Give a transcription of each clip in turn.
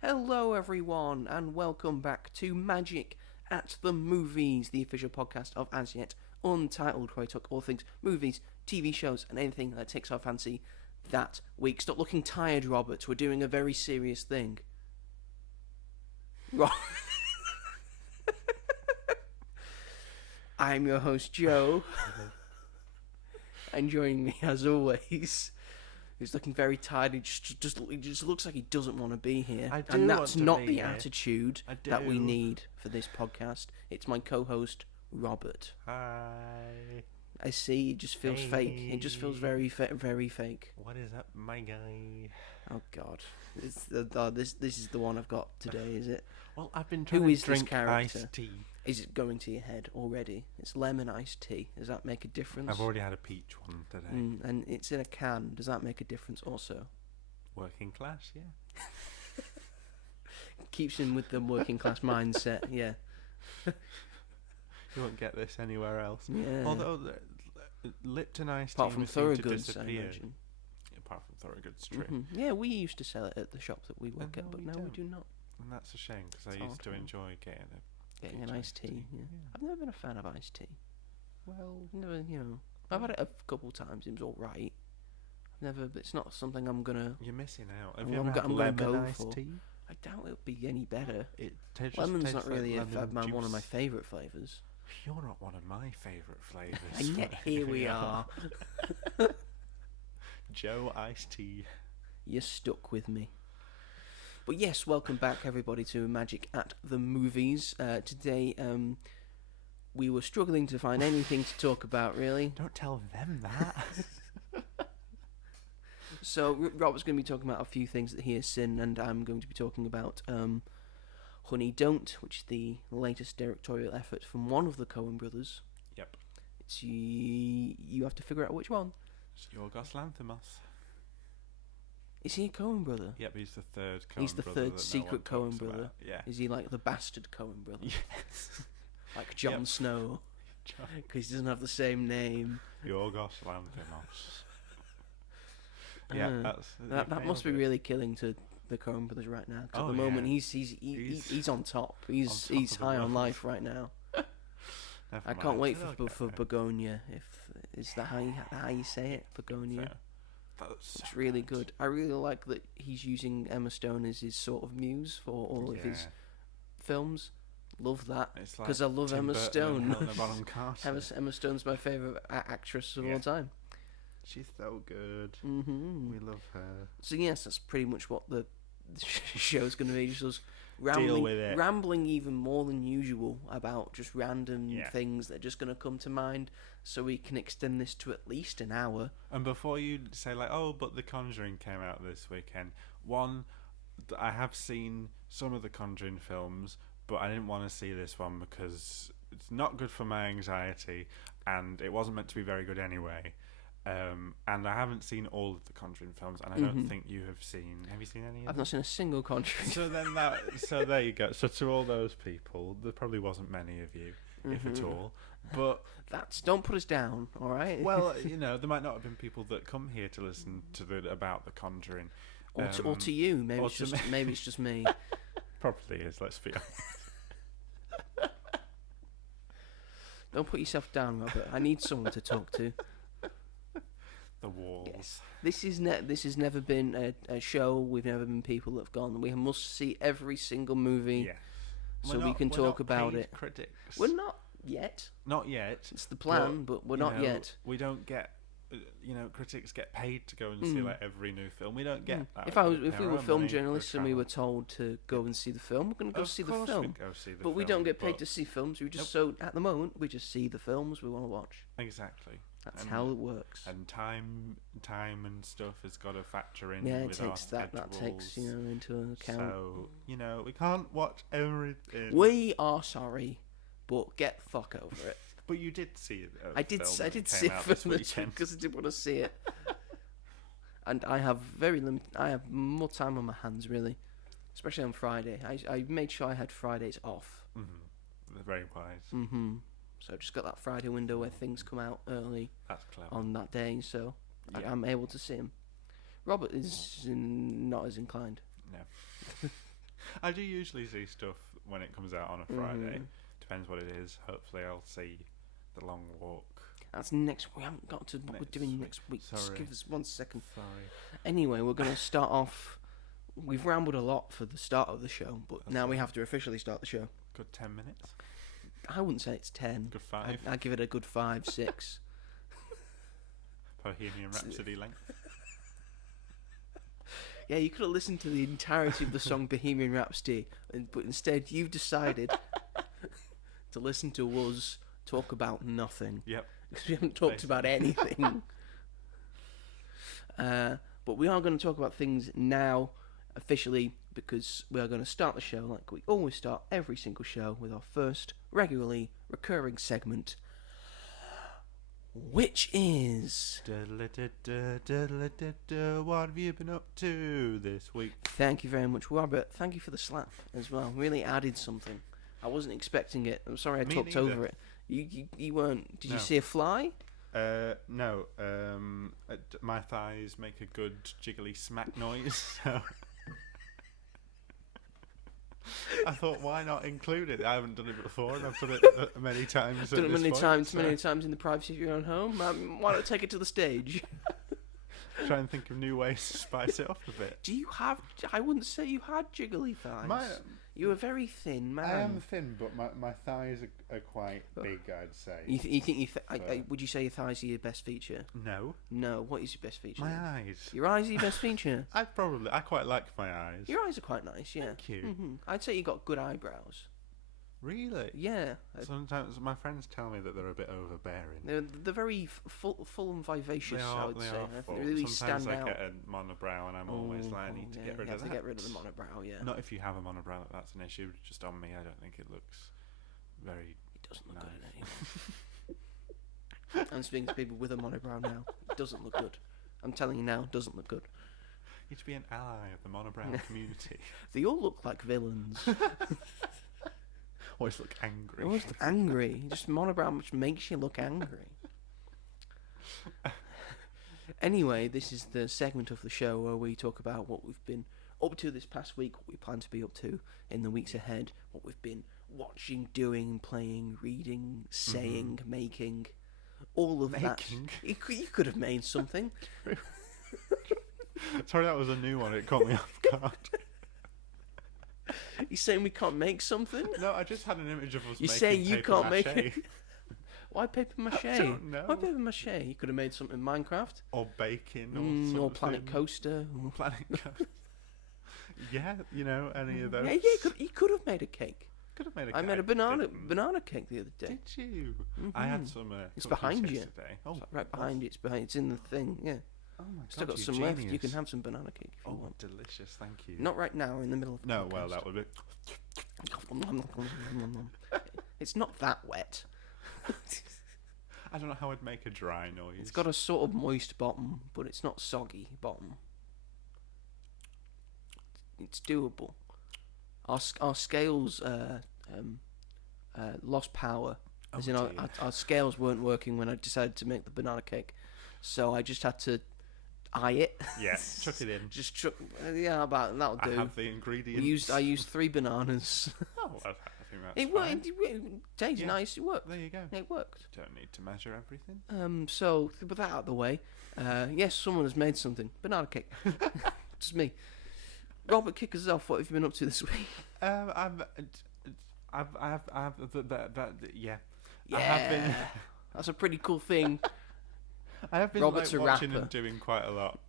Hello, everyone, and welcome back to Magic at the Movies, the official podcast of As Yet Untitled, where I talk all things movies, TV shows, and anything that takes our fancy that week. Stop looking tired, Robert. We're doing a very serious thing. I'm your host, Joe, and joining me, as always, he's looking very tired. He just looks like he doesn't want to be here. And that's not the attitude that we need for this podcast. It's my co-host, Robert. Hi. I see. It just feels fake. It just feels very fake. What is up, my guy? Oh God, this is the one I've got today. Is it? Well, I've been trying to drink iced tea. Is it going to your head already? It's lemon iced tea. Does that make a difference? I've already had a peach one today. And it's in a can. Does that make a difference also? Working class, yeah. Keeps in with the working class mindset, yeah. You won't get this anywhere else. Yeah. Although Lipton iced tea apart from Thorogood's, I imagine. Apart from Thorogood's, true. Mm-hmm. Yeah, we used to sell it at the shop that we work at, but now we do not. And that's a shame, because I used to enjoy getting an iced tea. Yeah. I've never been a fan of iced tea. Well, never, I've had it a couple times. It was all right. But it's not something I'm gonna. You're missing out. Have you ever had lemon iced tea? I doubt it'll be any better. Lemon's not really like one of my favourite flavours. You're not one of my favourite flavours. And yet here we are. Joe iced tea. You're stuck with me. But yes, welcome back everybody to Magic at the Movies. Today, we were struggling to find anything to talk about, really. Don't tell them that. So, Robert's going to be talking about a few things that he has seen, and I'm going to be talking about Honey Don't, which is the latest directorial effort from one of the Coen brothers. Yep. It's you have to figure out which one. It's Yorgos Lanthimos. Is he a Coen brother? Yep, he's the third Coen brother. He's the third secret Coen brother. About. Yeah. Is he like the bastard Coen brother? Yes. Like Jon Snow? Because he doesn't have the same name. Yorgos Lanthimos. Yeah, that must be really killing to the Coen brothers right now. Cause at the moment, he's on top. He's high on life right now. I can't wait for Begonia. Is that how you say it? Begonia. It's really good. I really like that he's using Emma Stone as his sort of muse for all of his films. Love that, because I love Emma Stone. Emma Stone's my favourite actress of all time. She's so good. Mm-hmm. We love her. So yes, that's pretty much what the show's going to be. Just us rambling even more than usual about just random things that are just going to come to mind, so we can extend this to at least an hour. And before you say but The Conjuring came out this weekend. One, I have seen some of the Conjuring films, but I didn't want to see this one because it's not good for my anxiety, and it wasn't meant to be very good anyway. And I haven't seen all of the Conjuring films, and I don't think you have seen. Have you seen any of them? I've not seen a single Conjuring. So there you go. So to all those people, there probably wasn't many of you, if at all. But don't put us down, all right? Well, there might not have been people that come here to listen to about the Conjuring, or to you. Maybe it's just me. Probably is. Let's be honest. Don't put yourself down, Robert. I need someone to talk to. The walls. Yes. This has never been a show. We've never been people that have gone. We must see every single movie, so we can talk about it. Critics. We're not yet. Not yet. It's the plan, but we're not yet. We don't get. Critics get paid to go and see every new film. We don't get that. If we were film journalists and we were told to go and see the film, we're going to go see the film. But we don't get paid to see films. We just at the moment we just see the films we want to watch. Exactly. That's how it works. And time and stuff has got to factor in. Yeah, with that takes into account. So we can't watch everything. We are sorry, but get the fuck over it. But you did see it. I did see it for the weekend because I did want to see it. And I have I have more time on my hands, really, especially on Friday. I made sure I had Fridays off. Mm-hmm. Very wise. Mm-hmm. So I just got that Friday window where things come out early. That's clever. On that day, so I'm able to see him. Robert is not as inclined. No. I do usually see stuff when it comes out on a Friday. Depends what it is. Hopefully I'll see The Long Walk. That's next. We haven't got to what we're doing next week. Sorry. Just give us 1 second. Sorry. Anyway, we're going to start off. We've rambled a lot for the start of the show, but now we have to officially start the show. Good 10 minutes? I wouldn't say it's 10. Good 5? I'd give it a good 5, 6. Bohemian Rhapsody length. Yeah, you could have listened to the entirety of the song Bohemian Rhapsody, but instead you've decided to listen to us talk about nothing. Yep. Because we haven't talked about anything. But we are going to talk about things now, officially, because we are going to start the show like we always start every single show with our first regularly recurring segment, which is... What have you been up to this week? Thank you very much, Robert. Thank you for the slap as well. Really added something. I wasn't expecting it. I'm sorry I talked over it. You weren't... Did you see a fly? No. My thighs make a good jiggly smack noise, so... I thought, why not include it? I haven't done it before, and I've done it many times. Done it many times in the privacy of your own home. Why not take it to the stage? Try and think of new ways to spice it up a bit. Do you have? I wouldn't say you had jiggly thighs. You were very thin, man. I am thin, but my thighs are quite big, I'd say. You think would you say your thighs are your best feature? No. No. What is your best feature? My eyes. Your eyes are your best feature. I quite like my eyes. Your eyes are quite nice. Yeah. Thank you. Mm-hmm. I'd say you got good eyebrows. Really? Yeah. Sometimes my friends tell me that they're a bit overbearing. They're very full and vivacious. I would say. They really Sometimes stand I out. get a monobrow, and I'm always like, I need to get rid of that. You have to get rid of the monobrow. Yeah. Not if you have a monobrow. That's an issue. Just on me, I don't think it looks very. It doesn't look nice. good anyway. I'm speaking to people with a monobrow now. It doesn't look good. I'm telling you now, it doesn't look good. You need to be an ally of the monobrow community. They all look like villains. Always look angry. Always look angry. Just monobrow which makes you look angry. Anyway, this is the segment of the show where we talk about what we've been up to this past week, what we plan to be up to in the weeks ahead, what we've been watching, doing, playing, reading, saying, making, all of that. You could have made something. Sorry, that was a new one. It caught me off guard. You saying we can't make something? No, I just had an image of us you making say you paper can't mache. make it? Why paper mache? I don't know. Why paper mache? You could have made something in Minecraft. Or baking. Or Planet Coaster. Planet Coaster. Yeah, any of those. Yeah, you could have made a cake. Could have made a cake. I made a banana cake the other day. Did you? Mm-hmm. I had some it's behind you. Yesterday. It's right behind you. It's in the thing, yeah. Oh my God, Still got some left. You can have some banana cake if you want. Delicious, thank you. Not right now, in the middle of the podcast. Well, that would be... It's not that wet. I don't know how I'd make a dry noise. It's got a sort of moist bottom, but it's not soggy bottom. It's doable. Our scales lost power. As in our scales weren't working when I decided to make the banana cake. So I just had to eye it. Yeah, chuck it in. Just chuck. Yeah, that'll do. I have the ingredients. I used 3 bananas. Oh, I think that's it fine. It tastes nice. It worked. There you go. It worked. Don't need to measure everything. So with that out of the way, yes, someone has made something. Banana cake. Just me. Robert, kick us off. What have you been up to this week? Yeah. Yeah. I have been. That's a pretty cool thing. I have been Robert's watching rapper. and doing quite a lot.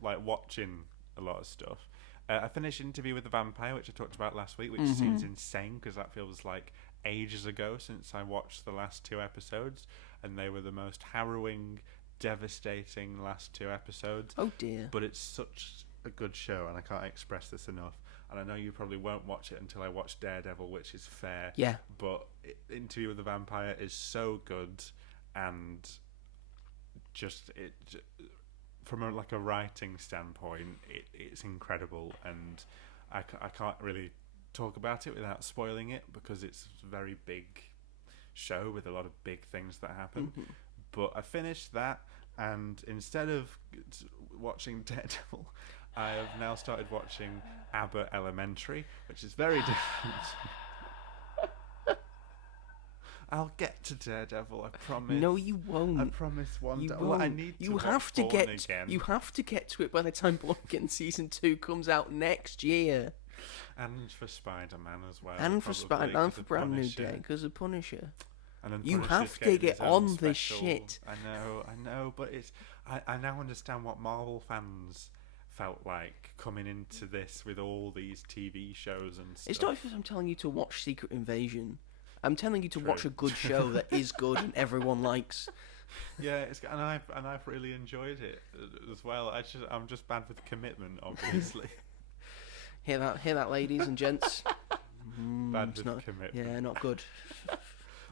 Watching a lot of stuff. I finished Interview with the Vampire, which I talked about last week, which seems insane because that feels like ages ago since I watched the last 2 episodes, and they were the most harrowing, devastating last 2 episodes. Oh dear! But it's such a good show, and I can't express this enough. And I know you probably won't watch it until I watch Daredevil, which is fair. Yeah. But Interview with the Vampire is so good, and just from a writing standpoint, it's incredible, and I can't really talk about it without spoiling it because it's a very big show with a lot of big things that happen. But I finished that, and instead of watching Daredevil, I have now started watching Abbott Elementary, which is very different. I'll get to Daredevil, I promise. No, you won't. I promise one day. Well, I need to watch Born Again. You have to get to it by the time Born Again Season 2 comes out next year. And for Spider-Man as well. And for Spider-Man, and for Brand New Day, because of Punisher. And then you Punisher's have to get on this special. shit. I know, but it's... I now understand what Marvel fans felt like coming into this with all these TV shows and stuff. It's not because I'm telling you to watch Secret Invasion. I'm telling you to watch a good show that is good and everyone likes. Yeah, and I've really enjoyed it as well. I'm just bad with commitment, obviously. Hear that, ladies and gents? Bad with commitment. Yeah, not good.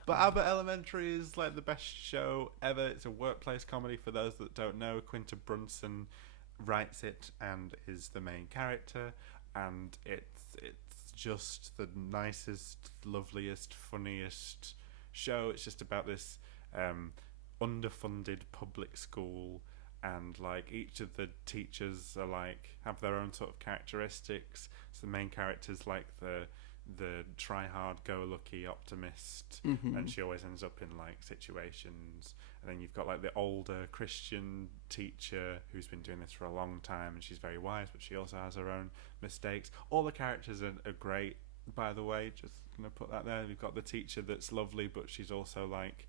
But Abbott Elementary is like the best show ever. It's a workplace comedy. For those that don't know, Quinta Brunson writes it and is the main character, and it's just the nicest, loveliest, funniest show. It's just about this underfunded public school, and like each of the teachers are like have their own sort of characteristics. So the main character's like the try hard, go lucky optimist, and she always ends up in like situations. And then you've got like the older Christian teacher who's been doing this for a long time, and she's very wise, but she also has her own mistakes. All the characters are great, by the way. Just gonna put that there. We've got the teacher that's lovely, but she's also like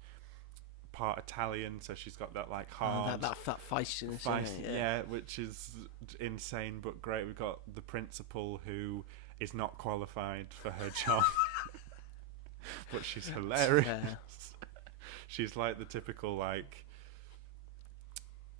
part Italian, so she's got that like hard that feistiness, yeah, which is insane but great. We've got the principal who is not qualified for her job, but she's hilarious. She's like the typical, like,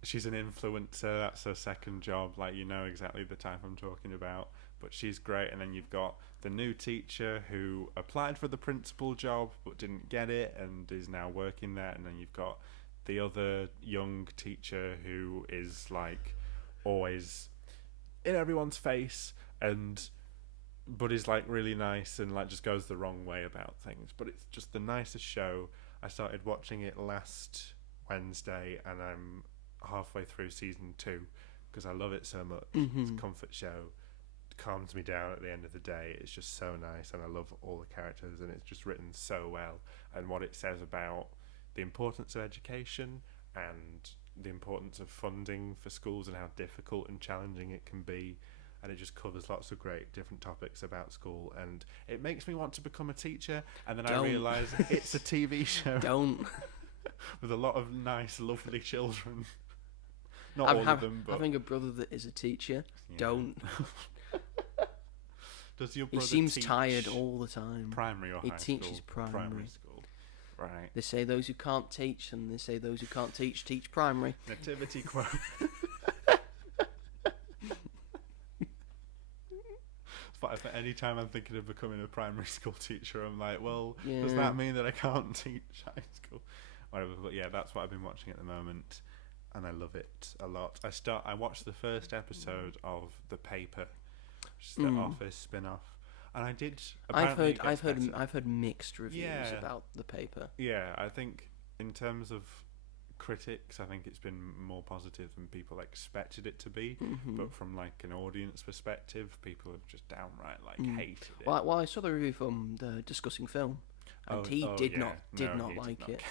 she's an influencer, that's her second job, like, you know exactly the type I'm talking about, but she's great. And then you've got the new teacher who applied for the principal job but didn't get it and is now working there. And then you've got the other young teacher who is like always in everyone's face but is like really nice and like just goes the wrong way about things. But it's just the nicest show. I started watching it last Wednesday and I'm halfway through season 2 because I love it so much. It's a comfort show. It calms me down at the end of the day. It's just so nice, and I love all the characters, and it's just written so well. And what it says about the importance of education and the importance of funding for schools and how difficult and challenging it can be. And it just covers lots of great different topics about school, and it makes me want to become a teacher. And then I realise it's a TV show. Don't. With a lot of nice, lovely children. Not all of them, but having a brother that is a teacher. Yeah. Don't. Does your brother? He seems tired all the time. Primary or high school? He teaches primary school. Right. They say those who can't teach, and they say those who can't teach primary. Nativity quote. But if at any time I'm thinking of becoming a primary school teacher, I'm like, well, does that mean that I can't teach high school? Whatever. But yeah, that's what I've been watching at the moment, and I love it a lot. I watched the first episode of The Paper, which is the Office spin-off, and I did. I've heard mixed reviews about The Paper. Yeah, I think in terms of critics, I think it's been more positive than people expected it to be. But from like an audience perspective, people have just downright hated it. Well, I saw the review from the Discussing Film, and he did not like it.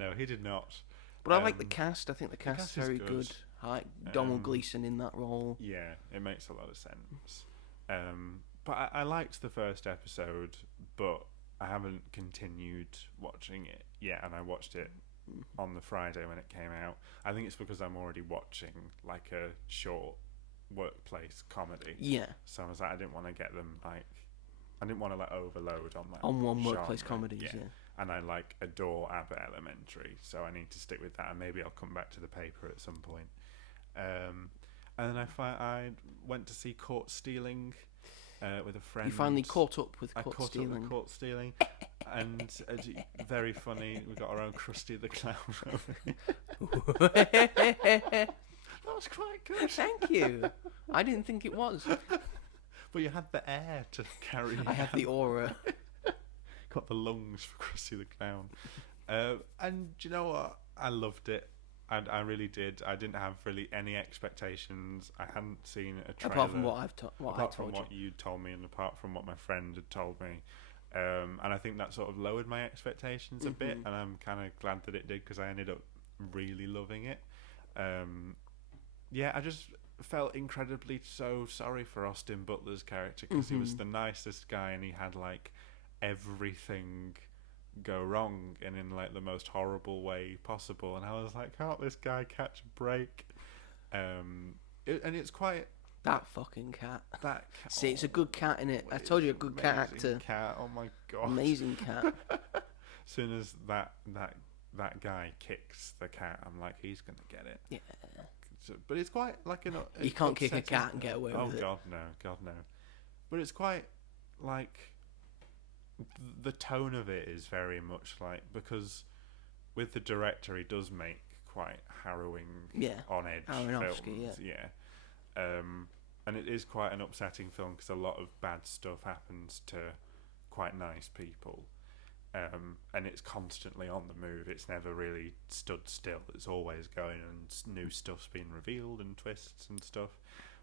No, he did not. But I like the cast. I think the cast is very good. Donald Gleeson in that role. Yeah, it makes a lot of sense. But I liked the first episode, but I haven't continued watching it yet, and I watched it on the Friday when it came out. I think it's because I'm already watching like a short workplace comedy. Yeah. So I was like, I didn't want to get them like, I didn't want to like overload on that. On one genre. workplace comedies, yeah. And I like adore Abbott Elementary, so I need to stick with that, and maybe I'll come back to The Paper at some point. And then I went to see Caught Stealing with a friend. You finally caught up with Caught Stealing. Up with Caught Stealing, and very funny. We got our own Krusty the Clown over here. That was quite good. Thank you. I didn't think it was. But you had the air to carry. I had the aura. Got the lungs for Krusty the Clown. And do you know what? I loved it. I really did. I didn't have really any expectations. I hadn't seen a trailer. Apart from what you told me, and apart from what my friend had told me. And I think that sort of lowered my expectations a bit, and I'm kind of glad that it did, because I ended up really loving it. I just felt incredibly so sorry for Austin Butler's character, because he was the nicest guy, and he had like everything go wrong and in like the most horrible way possible, and I was like, can't this guy catch a break? And it's quite that fucking cat. That cat. See, it's a good cat, innit? I told you, a good cat actor. Cat. Oh my god. Amazing cat. As soon as that guy kicks the cat, I'm like, he's gonna get it. Yeah. But it's quite like you can't kick a cat and get away with it. Oh god no. But it's quite like the tone of it is very much like, because with the director, he does make quite harrowing, on edge films. And it is quite an upsetting film, because a lot of bad stuff happens to quite nice people, and it's constantly on the move. It's never really stood still. It's always going, and new stuff's being revealed and twists and stuff.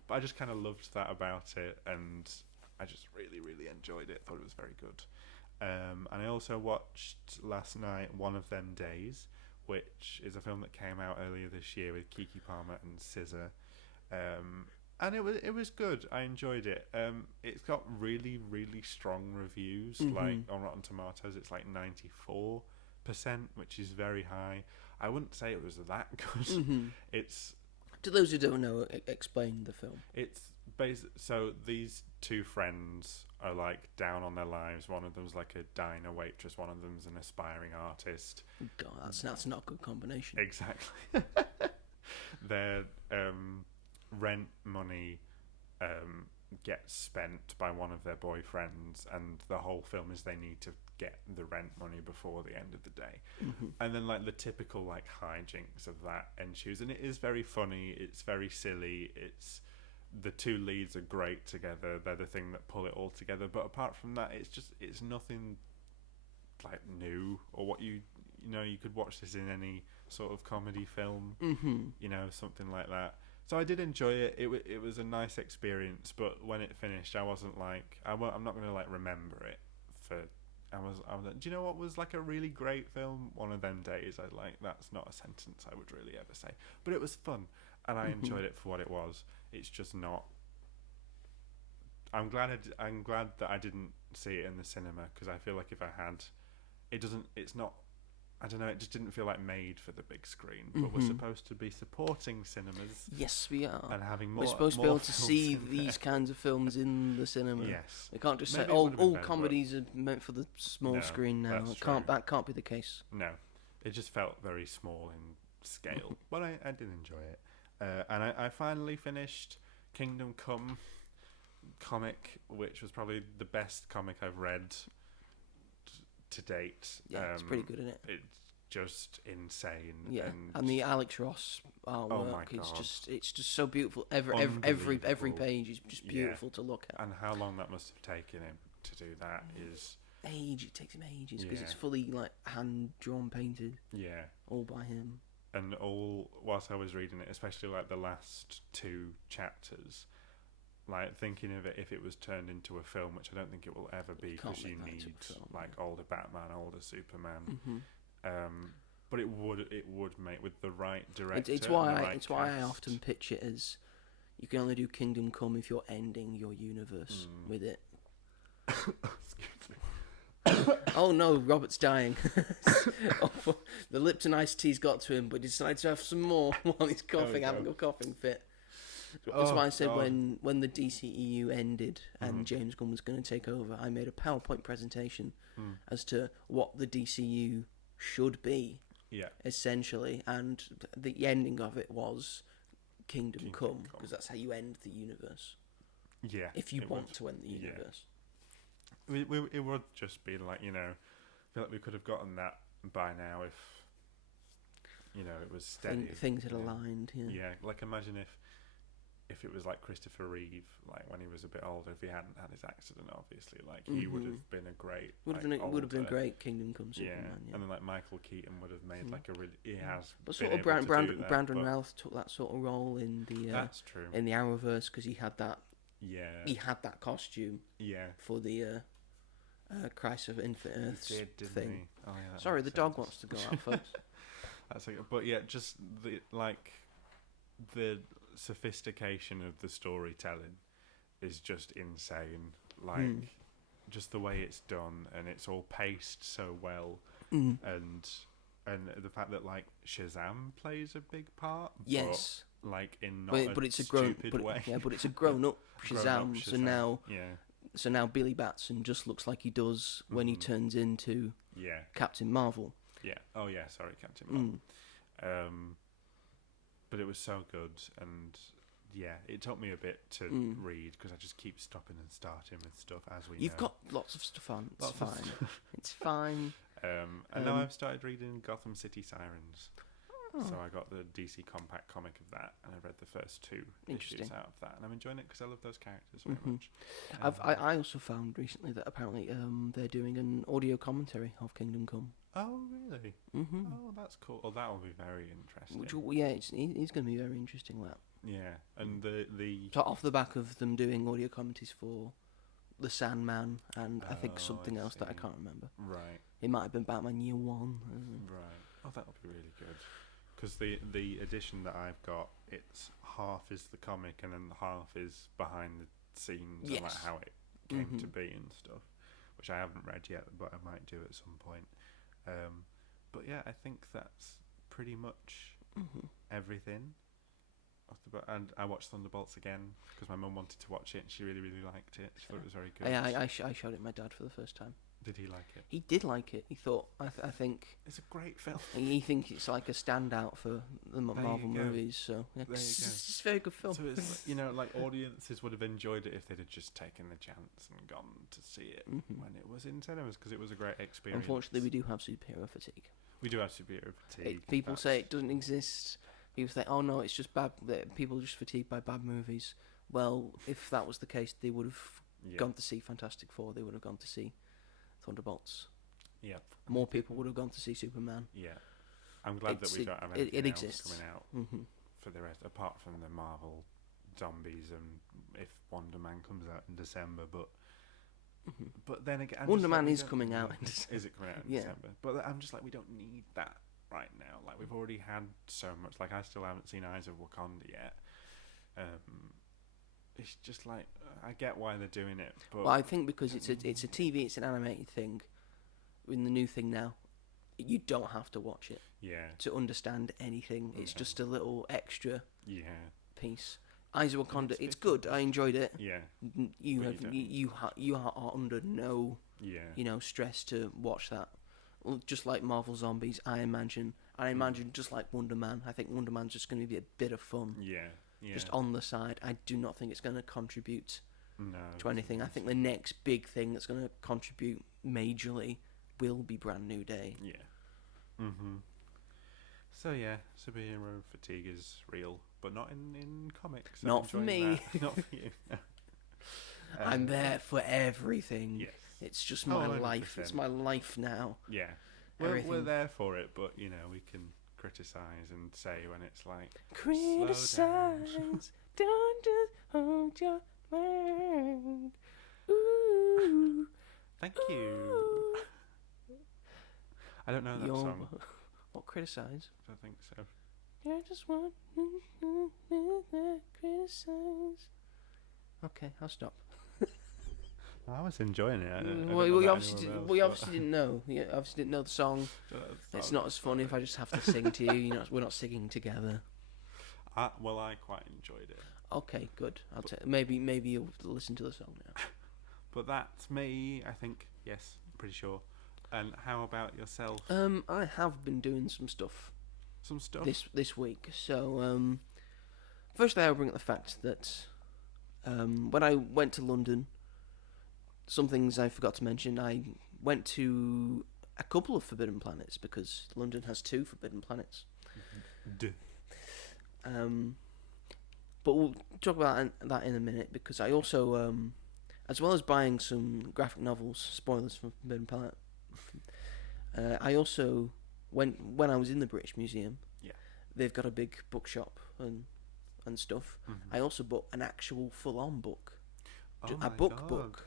But I just kind of loved that about it, and I just really, really enjoyed it. Thought it was very good. And I also watched last night One of Them Days, which is a film that came out earlier this year with Keke Palmer and SZA. And it was good. I enjoyed it. It's got really, really strong reviews. Like on Rotten Tomatoes, it's like 94%, which is very high. I wouldn't say it was that good. It's, to those who don't know, explain the film. It's so these two friends are like down on their lives. One of them's like a diner waitress. One of them's an aspiring artist. God, that's not a good combination. Exactly. Their rent money gets spent by one of their boyfriends, and the whole film is they need to get the rent money before the end of the day. And then like the typical like hijinks of that ensues, and it is very funny. It's very silly. It's, the two leads are great together. They're the thing that pull it all together. But apart from that, it's nothing like new, or what you could watch this in any sort of comedy film, something like that. So I did enjoy it. It was a nice experience. But when it finished, I wasn't like, I'm not going to like remember it for. I was like, do you know what was like a really great film? One of Them Days. That's not a sentence I would really ever say. But it was fun, and I enjoyed it for what it was. It's just not. I'm glad that I didn't see it in the cinema, because I feel like if I had, it's not. I don't know. It just didn't feel like made for the big screen. But we're supposed to be supporting cinemas. Yes, we are. And having more. We're supposed to be able to see these kinds of films in the cinema. Yes. We can't just say, all comedies are meant for the small screen now. That can't be the case. No, it just felt very small in scale. But I did enjoy it. And I finally finished Kingdom Come comic, which was probably the best comic I've read to date. Yeah, it's pretty good, isn't it? It's just insane. Yeah, and the Alex Ross artwork, oh my God. it's just so beautiful. Every page is just beautiful to look at. And how long that must have taken him to do that is it takes him ages, because it's fully like hand drawn, painted. Yeah, all by him. And whilst I was reading it, especially like the last two chapters, like thinking of it if it was turned into a film, which I don't think it will ever be, because you need like older Batman, older Superman. But it would make, with the right director. It's why I often pitch it as, you can only do Kingdom Come if you're ending your universe with it. Excuse me. Oh no, Robert's dying. The Lipton iced tea's got to him, but he decided to have some more while he's coughing, having a coughing fit. That's why I said when the DCEU ended and James Gunn was going to take over, I made a PowerPoint presentation as to what the DCU should be, essentially, and the ending of it was Kingdom Come, because that's how you end the universe. Yeah, if you want to end the universe. It would just be like, I feel like we could have gotten that by now if, it was steady. Things had aligned, Yeah, like imagine if it was like Christopher Reeve, like when he was a bit older, if he hadn't had his accident, obviously, like he would have been a great. Would have been great Kingdom Come Superman. Yeah, and then like Michael Keaton would have made like a really. He has. But sort of Brandon Routh took that sort of role in the. That's true. In the Arrowverse, because he had that. Yeah. He had that costume. Yeah. For the. Crisis of Infinite Earths thing. He? Oh, yeah, sorry, the dog wants to go out, folks. That's okay. But yeah, just the sophistication of the storytelling is just insane. Like, just the way it's done, and it's all paced so well, and the fact that like Shazam plays a big part. Yes. But, like in not but it's a grown way. Yeah, but it's a grown-up Shazam. Shazam. So now Billy Batson just looks like he does when he turns into Captain Marvel. Yeah. Oh yeah. Sorry, Captain Marvel. But it was so good, and yeah, it took me a bit to read because I just keep stopping and starting with stuff as we. You've got lots of stuff on. It's fine. It's fine. And now I've started reading Gotham City Sirens. So I got the DC Compact comic of that, and I read the first 2 issues out of that, and I'm enjoying it because I love those characters very much. I also found recently that apparently they're doing an audio commentary of Kingdom Come. Oh really? Oh, that's cool. Oh, that will be very interesting. It's going to be very interesting. That. Yeah, and the so off the back of them doing audio commentaries for the Sandman and I think something else that I can't remember. Right. It might have been Batman Year One. Right. Oh, that would be really good. Because the edition that I've got, it's half is the comic and then half is behind the scenes and like how it came to be and stuff, which I haven't read yet, but I might do at some point. But yeah, I think that's pretty much everything. And I watched Thunderbolts again because my mum wanted to watch it and she really, really liked it. She thought it was very good. I showed it to my dad for the first time. Did he like it? He did like it. He thought, I think... It's a great film. He thinks it's like a standout for the Marvel movies, so... Yeah, it's a very good film. So it's, like audiences would have enjoyed it if they'd have just taken the chance and gone to see it when it was in cinemas, because it was a great experience. Unfortunately, we do have superhero fatigue. We do have superhero fatigue. People say it doesn't exist. People say, oh no, it's just bad... People are just fatigued by bad movies. Well, if that was the case, they would have gone to see Fantastic Four. They would have gone to see Thunderbolts. Yeah. More people would have gone to see Superman. Yeah. I'm glad that we don't have anything else coming out for the rest, apart from the Marvel zombies and if Wonder Man comes out in December. But then again, Wonder Man is coming out in December. Is it coming out in December? But I'm just like, we don't need that right now. Like, we've already had so much. Like, I still haven't seen Eyes of Wakanda yet. It's just like, I get why they're doing it, but I think because it's a TV, it's an animated thing. In the new thing now, you don't have to watch it to understand anything. It's just a little extra piece. Eyes of Wakanda, it's good. I enjoyed it. Yeah, you are under no stress to watch that. Just like Marvel Zombies, I imagine just like Wonder Man. I think Wonder Man's just going to be a bit of fun. Yeah. Just on the side. I do not think it's going to contribute to anything. I think the next big thing that's going to contribute majorly will be Brand New Day. Yeah. So yeah, superhero fatigue is real, but not in comics. Not for me. Not for you. I'm there for everything. Yes. It's just my life. It's my life now. Yeah. We're there for it, but we can criticize and say when it's like criticize, don't just hold your mind. Ooh, thank you. I don't know that song. What, criticize? I think so. I just want to criticize. Okay, I'll stop. I was enjoying it. We obviously didn't know. You obviously didn't know the song. It's not as funny if I just have to sing to you. We're not singing together. I quite enjoyed it. Okay, good. Maybe you'll listen to the song now. But that's me, I think. Yes, pretty sure. And how about yourself? I have been doing some stuff. Some stuff this week. So, firstly, I'll bring up the fact that when I went to London. Some things I forgot to mention. I went to a couple of Forbidden Planets because London has 2 Forbidden Planets. But we'll talk about that in a minute, because I also, as well as buying some graphic novels, spoilers from Forbidden Planet, I also, when I was in the British Museum, they've got a big bookshop and stuff. I also bought an actual full-on book. A book.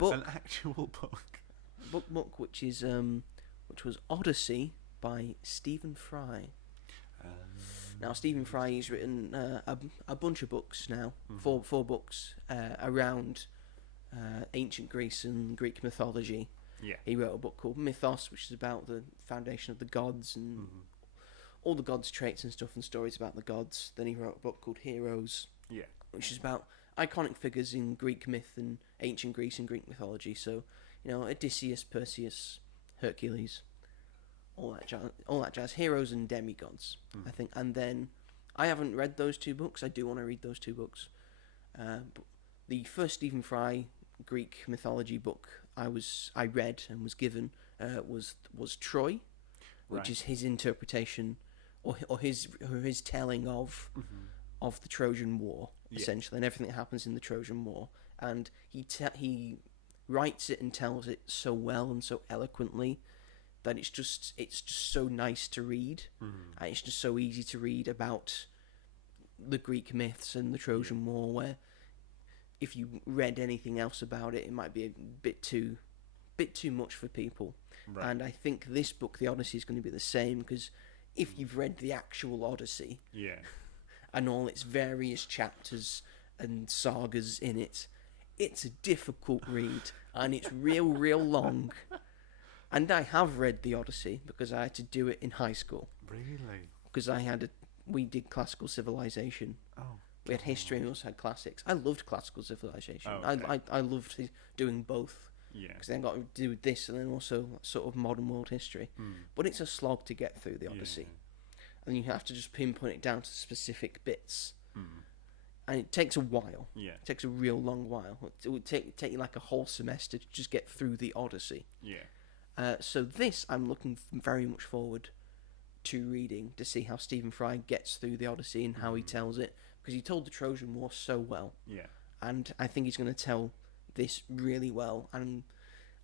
An actual book. Book, which was Odyssey by Stephen Fry. Now, Stephen Fry, he's written a bunch of books now, four books around ancient Greece and Greek mythology. Yeah. He wrote a book called Mythos, which is about the foundation of the gods and all the gods' traits and stuff and stories about the gods. Then he wrote a book called Heroes, which is about iconic figures in Greek myth and ancient Greece and Greek mythology. So, Odysseus, Perseus, Hercules, all that jazz, heroes and demigods, I think. And then I haven't read those two books. I do want to read those two books. But the first Stephen Fry Greek mythology book I read and was given was Troy, which is his interpretation or his telling of the Trojan War, essentially, and everything that happens in the Trojan War. And he writes it and tells it so well and so eloquently that it's just so nice to read, and it's just so easy to read about the Greek myths and the Trojan War, where if you read anything else about it, it might be a bit too much for people. Right. And I think this book, The Odyssey, is going to be the same, because if you've read the actual Odyssey, and all its various chapters and sagas in it, it's a difficult read, and it's real long. And I have read the Odyssey because I had to do it in high school. Really? Because we did classical civilization. Oh. We had history and we also had classics. I loved classical civilization. Oh, okay. I loved doing both. Yeah. Because then I got to do this and then also sort of modern world history. But it's a slog to get through the Odyssey. And you have to just pinpoint it down to specific bits. And it takes a while. Yeah. It takes a real long while. It would take you like a whole semester to just get through the Odyssey. Yeah. So this, I'm looking very much forward to reading, to see how Stephen Fry gets through the Odyssey and how he tells it. Because he told the Trojan War so well. Yeah. And I think he's going to tell this really well. And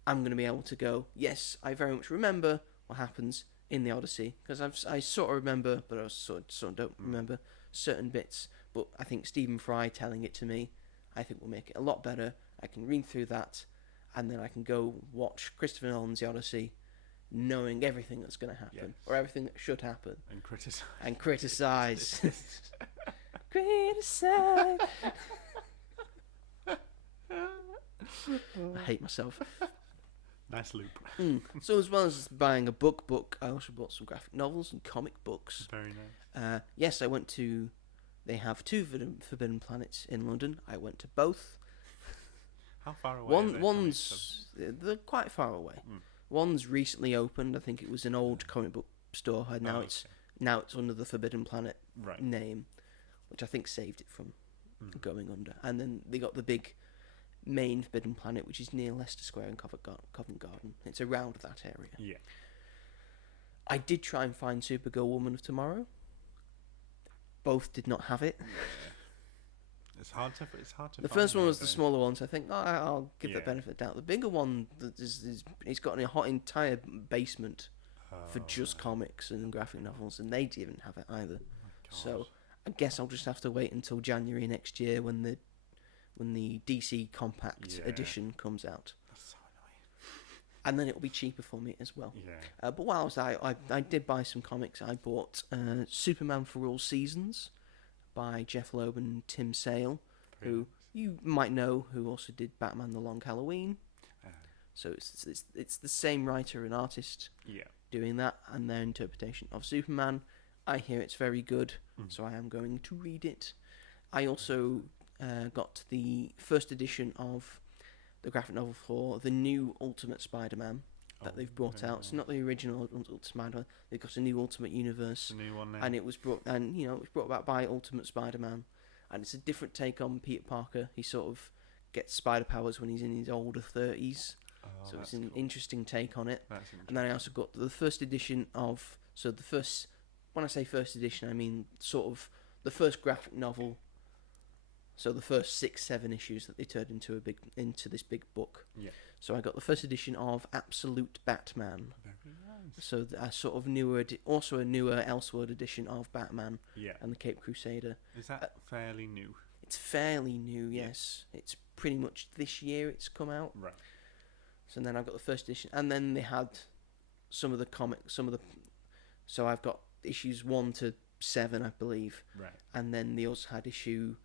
I'm going to be able to go, yes, I very much remember what happens in the Odyssey. Because I sort of remember, but I sort of don't remember certain bits. But I think Stephen Fry telling it to me, I think will make it a lot better. I can read through that, and then I can go watch Christopher Nolan's The Odyssey, knowing everything that's going to happen, or everything that should happen. And criticise. And criticise. Criticise. I hate myself. Nice loop. So as well as buying a book, I also bought some graphic novels and comic books. Very nice. Yes, I went to... They have two Forbidden Planets in London. I went to both. How far away? They're quite far away. One's recently opened. I think it was an old comic book store. And now it's under the Forbidden Planet name, which I think saved it from going under. And then they got the big main Forbidden Planet, which is near Leicester Square in Covent Garden. It's around that area. Yeah. I did try and find Supergirl Woman of Tomorrow. Both did not have it. Yeah. It's hard to. The first one was the smaller one, so I think I'll give the benefit of the doubt. The bigger one it's got an entire basement for just comics and graphic novels, and they didn't have it either. So I guess I'll just have to wait until January next year when the DC Compact edition comes out. That's so annoying. And then it'll be cheaper for me as well. Yeah. But while I was there, I did buy some comics. I bought Superman for All Seasons by Jeff Loeb and Tim Sale, who you might know, who also did Batman: The Long Halloween. So it's the same writer and artist doing that, and their interpretation of Superman. I hear it's very good, so I am going to read it. I also got the first edition of the graphic novel for the new Ultimate Spider-Man that they've brought out. It's not the original Ultimate Spider-Man. They've got a new Ultimate Universe, a new one now. And it was brought about by Ultimate Spider-Man, and it's a different take on Peter Parker. He sort of gets spider powers when he's in his older 30s, so it's an interesting take on it. And then I also got the first edition of when I say first edition, I mean sort of the first graphic novel. So the first 6-7 issues that they turned into this big book. Yeah. So I got the first edition of Absolute Batman. Very nice. So a sort of newer, also a newer Elseworld edition of Batman. Yeah. And the Cape Crusader. Is that fairly new? It's fairly new, yes. It's pretty much this year it's come out. Right. So then I've got the first edition, and then they had some of the comics, so I've got issues 1 to 7, I believe. Right. And then they also had issue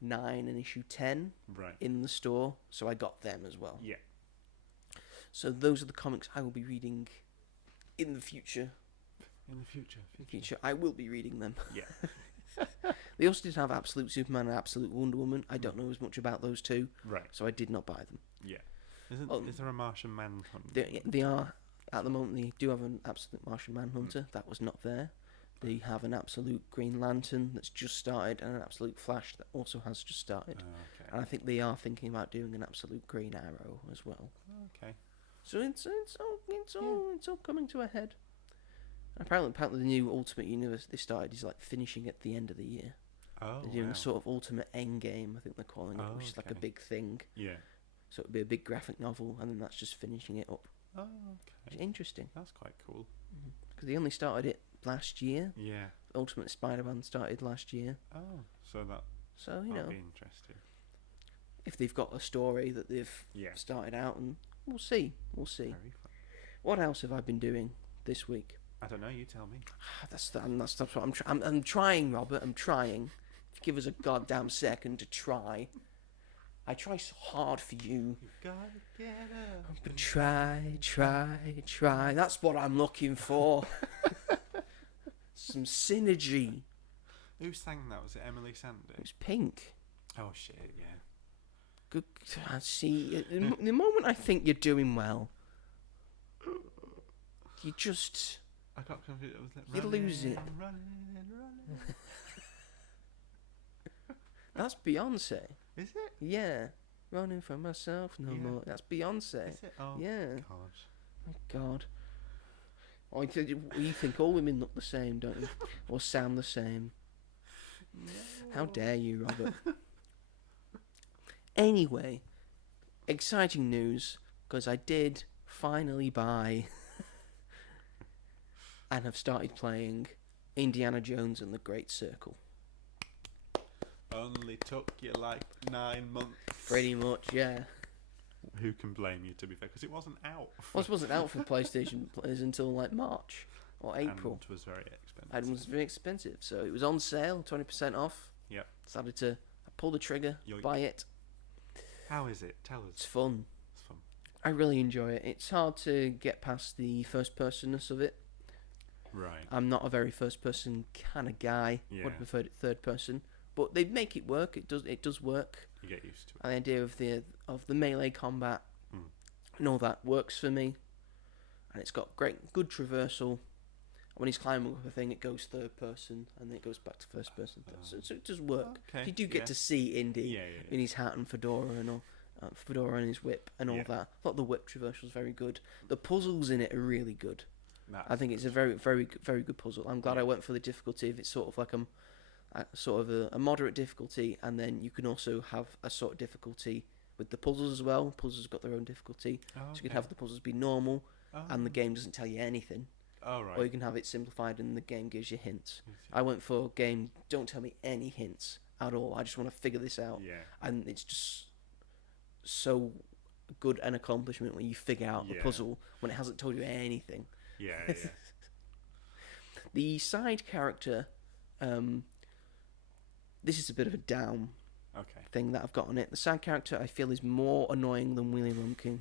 9 and issue 10 in the store, so I got them as well. Yeah. So those are the comics I will be reading in the future. In the future. I will be reading them. Yeah. They also did have Absolute Superman and Absolute Wonder Woman. I don't know as much about those two, so I did not buy them. Yeah. Is there a Martian Manhunter? They are, at the moment, they do have an Absolute Martian Manhunter. That was not there. They have an Absolute Green Lantern that's just started, and an Absolute Flash that also has just started. Oh, okay. And I think they are thinking about doing an Absolute Green Arrow as well. Okay. So it's all coming to a head. Apparently the new Ultimate Universe they started is like finishing at the end of the year. Oh, they're doing a sort of Ultimate Endgame, I think they're calling it, which is like a big thing. Yeah. So it'll be a big graphic novel, and then that's just finishing it up. Oh, okay. It's interesting. That's quite cool. Because they only started it last year. Yeah. Ultimate Spider-Man started last year. Oh, so you know, be interesting. if they've got a story that they've started out, and we'll see. We'll see. Very fun. What else have I been doing this week? I don't know. You tell me. That's what I'm trying, Robert. I'm trying. Give us a goddamn second to try. I try so hard for you. You gotta get up. But try. That's what I'm looking for. Some synergy. Who sang that? Was it Emily Sanders? It was Pink. Oh shit! Yeah. Good. I see. The moment I think you're doing well, you just. I got confused. You lose it. Running. That's Beyonce. Is it? Yeah. Running for myself no more. That's Beyonce. Is it? Oh, yeah. God. Oh, God. Oh, you think all women look the same, don't you? Or sound the same. No. How dare you, Robert? Anyway, exciting news, because I did finally buy and have started playing Indiana Jones and the Great Circle. Only took you like 9 months. Pretty much, yeah. Who can blame you, to be fair? Because it wasn't out. Well, it wasn't out for PlayStation players until like March or April. And it was very expensive. And it was very expensive, so it was on sale, 20% off. Yep. Decided to pull the trigger, buy it. How is it? Tell us. It's fun. It's fun. I really enjoy it. It's hard to get past the first-personness of it. Right. I'm not a very first-person kind of guy. Yeah. Would have preferred it third-person. But they make it work. It does work. You get used to it. And the idea of the melee combat and all that works for me. And it's got good traversal. When he's climbing up a thing, it goes third person, and then it goes back to first person. So it does work. Okay. You do get to see Indy in his hat and fedora and all, fedora and his whip and all that. I thought the whip traversal is very good. The puzzles in it are really good. I think it's a very, very, very good puzzle. I'm glad I went for the difficulty. If it's sort of like a moderate difficulty, and then you can also have a sort of difficulty with the puzzles as well. Puzzles have got their own difficulty, so you can have the puzzles be normal, and the game doesn't tell you anything. Oh, right. Or you can have it simplified and the game gives you hints. I went for game, don't tell me any hints at all. I just want to figure this out. Yeah. And it's just so good an accomplishment when you figure out the puzzle when it hasn't told you anything. Yeah. The side character, this is a bit of a down thing that I've got on it. The side character I feel is more annoying than Willy Lumpkin.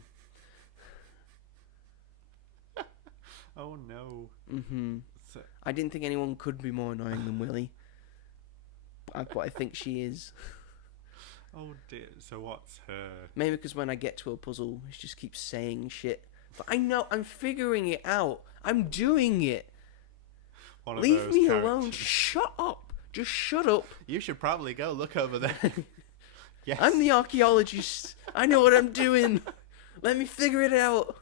Oh no. So, I didn't think anyone could be more annoying than Willy. But I think she is. Oh dear. So what's her? Maybe because when I get to a puzzle, she just keeps saying shit. But I know, I'm figuring it out. I'm doing it. Leave me alone. Shut up. Just shut up. You should probably go look over there. Yes. I'm the archaeologist. I know what I'm doing. Let me figure it out.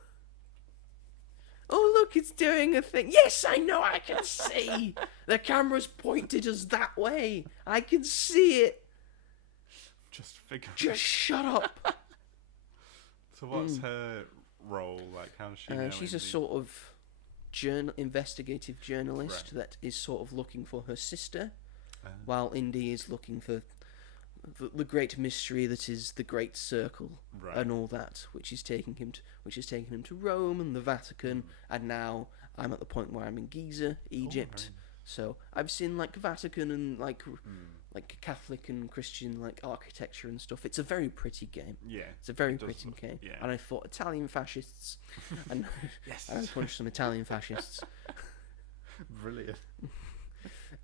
Oh, look, it's doing a thing. Yes, I know, I can see. The camera's pointed us that way. I can see it. Just shut up. So what's her role? Like, how does she she's a sort of investigative journalist that is sort of looking for her sister, while Indy is looking for the great mystery that is the Great Circle and all that, which is taking him to Rome and the Vatican, and now I'm at the point where I'm in Giza, Egypt. So I've seen like Vatican and like Catholic and Christian like architecture and stuff. It's a very pretty game. Yeah, it's a very pretty game. Yeah. And I fought Italian fascists, and I punched some Italian fascists. Brilliant.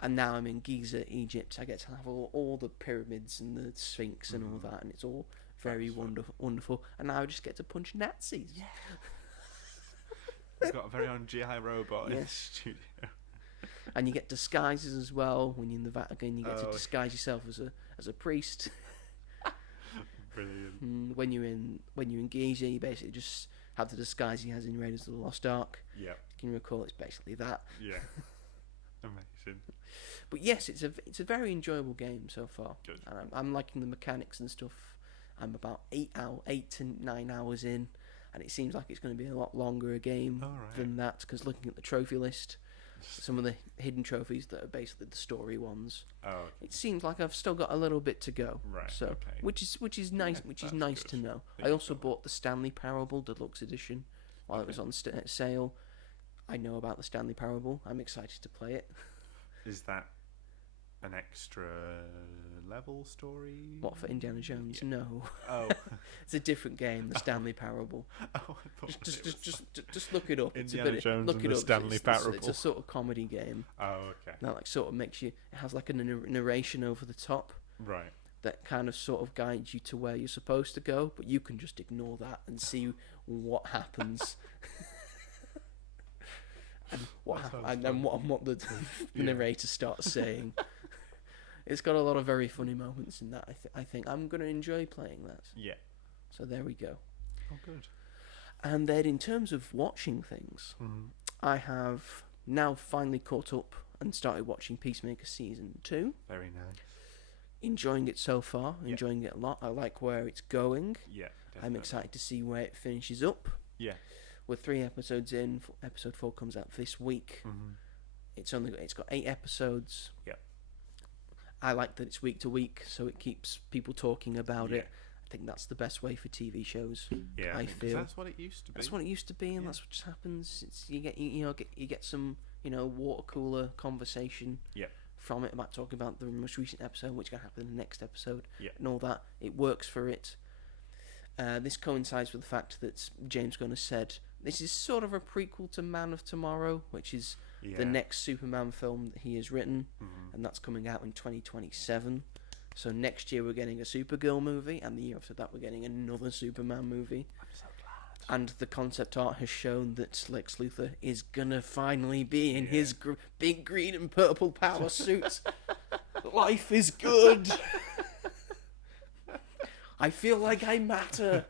And now I'm in Giza, Egypt. I get to have all the pyramids and the Sphinx and all that, and it's all very wonderful. And now I just get to punch Nazis. Yeah. We've got a very own GI robot in the studio. And you get disguises as well when you're in the Vatican. You get to disguise yourself as a priest. Brilliant. When you're in Giza, you basically just have the disguise he has in Raiders of the Lost Ark. Yeah. Can you recall? It's basically that. Yeah. Amazing. But yes, it's a very enjoyable game so far. Good. And I'm liking the mechanics and stuff. I'm about 8 to 9 hours in, and it seems like it's going to be a lot longer a game than that, because looking at the trophy list, some of the hidden trophies that are basically the story ones. It seems like I've still got a little bit to go. Right. So, which is nice. Which is nice to know. I also bought the Stanley Parable Deluxe Edition while it was on sale. I know about the Stanley Parable. I'm excited to play it. Is that an extra level story? What, for Indiana Jones? Yeah. No. Oh. It's a different game, the Stanley Parable. Oh, I thought just look it up. Indiana Jones and the Stanley Parable. It's a sort of comedy game. Oh, okay. That like sort of makes you. It has like a narration over the top. Right. That kind of sort of guides you to where you're supposed to go, but you can just ignore that and see what happens. And what the narrator starts saying. It's got a lot of very funny moments in that. I think I'm going to enjoy playing that. Yeah. So there we go. Oh, good. And then in terms of watching things, I have now finally caught up and started watching Peacemaker Season 2. Very nice. Enjoying it so far. Enjoying it a lot. I like where it's going. Yeah, definitely. I'm excited to see where it finishes up. Yeah. We're 3 episodes in. Episode 4 comes out this week. It's got 8 episodes. Yeah. I like that it's week to week, so it keeps people talking about it. I think that's the best way for TV shows. Yeah, I feel that's what it used to be. That's what it used to be, and that's what just happens. It's you get some water cooler conversation. Yeah. From it about talking about the most recent episode, which can happen in the next episode. Yeah. And all that. It works for it. This coincides with the fact that James Gunn has said this is sort of a prequel to Man of Tomorrow, which is the next Superman film that he has written, and that's coming out in 2027. So next year we're getting a Supergirl movie, and the year after that we're getting another Superman movie. I'm so glad. And the concept art has shown that Lex Luthor is gonna finally be in his big green and purple power suit. Life is good. I feel like I matter.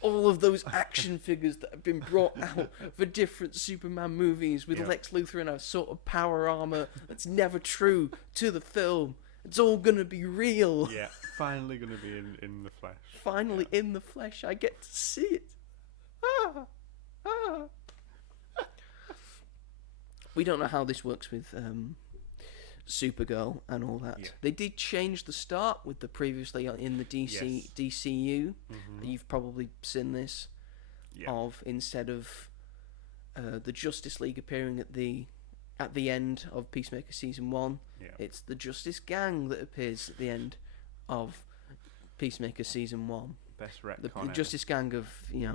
All of those action figures that have been brought out for different Superman movies with Lex Luthor in a sort of power armor that's never true to the film. It's all gonna be real. Yeah, finally gonna be in the flesh. Finally in the flesh, I get to see it. We don't know how this works with Supergirl and all that. Yeah. They did change the start with the previously in the DCU. You've probably seen this of instead of the Justice League appearing at the end of Peacemaker Season 1, it's the Justice Gang that appears at the end of Peacemaker Season 1. Best retcon the Justice Gang of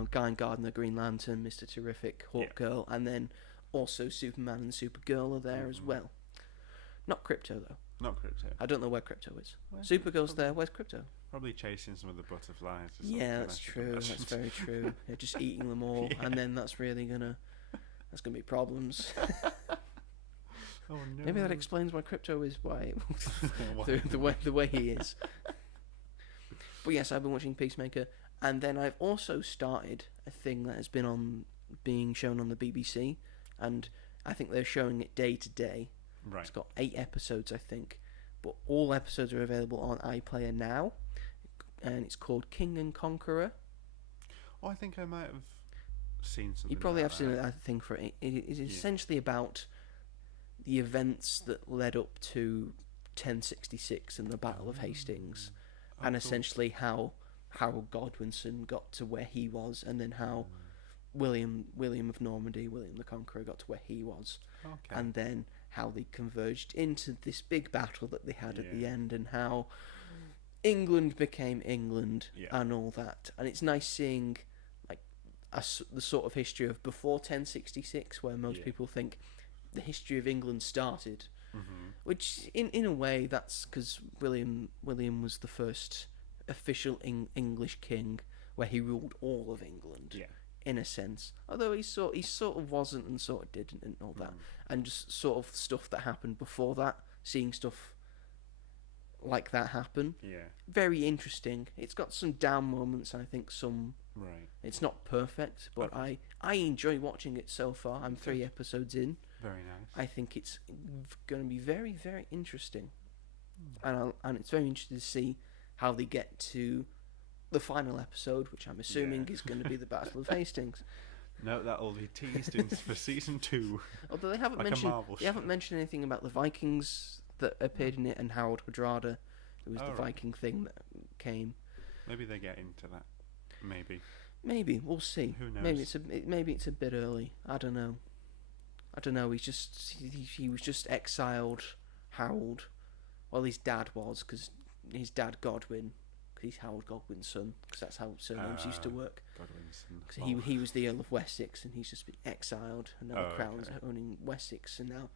Guy Gardner, Green Lantern, Mr. Terrific, Hawkgirl, and then also Superman and Supergirl are there as well. Not Crypto, though. Not Crypto. I don't know where Crypto is. Supergirl's there. Where's Crypto? Probably chasing some of the butterflies or something. Yeah, that's true. That's very true. Yeah, just eating them all, and then that's really gonna be problems. Oh no. Maybe that explains why Crypto is the way he is. But yes, I've been watching Peacemaker, and then I've also started a thing that has been on being shown on the BBC, and I think they're showing it day to day. Right. It's got 8 episodes, I think, but all episodes are available on iPlayer now, and it's called King and Conqueror. Oh, I think I might have seen something. You probably like have seen that. a thing for it. It is essentially about the events that led up to 1066 and the Battle of Hastings, and essentially how Harold Godwinson got to where he was, and then how William of Normandy, William the Conqueror, got to where he was, and then how they converged into this big battle that they had at the end, and how England became England and all that. And it's nice seeing like the sort of history of before 1066, where most people think the history of England started, which in a way that's because William was the first official English king, where he ruled all of England. In a sense, although he sort of wasn't and sort of didn't and all that, and just sort of stuff that happened before that, seeing stuff like that happen. Very interesting. It's got some down moments, and I think some. It's not perfect, but I enjoy watching it so far. I'm 3 episodes in. Very nice. I think it's going to be very, very interesting, and it's very interesting to see how they get to the final episode, which I'm assuming is going to be the Battle of Hastings. No, that'll be teased in for season 2. Although they haven't mentioned anything about the Vikings that appeared in it, and Harold Hardrada, who was the Viking thing that came. Maybe they get into that. Maybe we'll see. Who knows? Maybe it's a bit early. I don't know. He was just exiled. Harold. Well, his dad was, because his dad Godwin. He's Harold Godwin's son, because that's how surnames used to work. Because he was the Earl of Wessex, and he's just been exiled, and now the Crown's owning Wessex, and now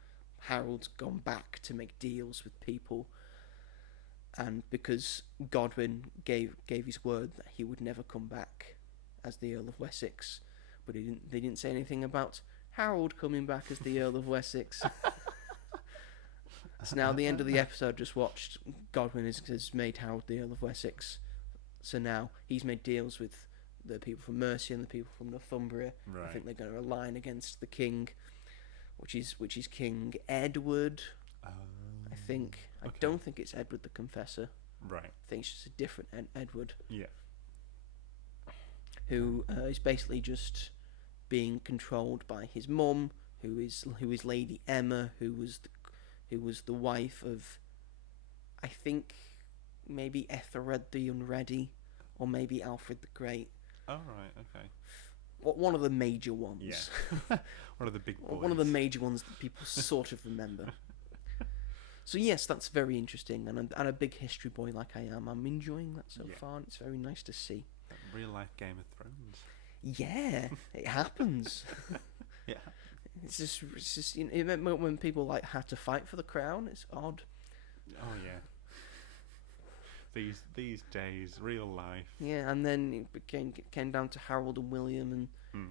Harold's gone back to make deals with people, and because Godwin gave his word that he would never come back as the Earl of Wessex, but they didn't say anything about Harold coming back as the Earl of Wessex. So now the end of the episode just watched, Godwin has made Harold the Earl of Wessex. So now he's made deals with the people from Mercia and the people from Northumbria. I think they're going to align against the king, which is King Edward. I think. I don't think it's Edward the Confessor. I think it's just a different Edward. Who is basically just being controlled by his mum, who is Lady Emma, who was the wife of, I think, maybe Ethelred the Unready, or maybe Alfred the Great. One of the major ones. One of the big boys. One of the major ones that people sort of remember. So yes, that's very interesting, and a big history boy like I am. I'm enjoying that so far, and it's very nice to see. Real life Game of Thrones. Yeah, it happens. It's just when people like had to fight for the crown. It's odd. Oh yeah. These days, real life. Yeah, and then it came down to Harold and William, and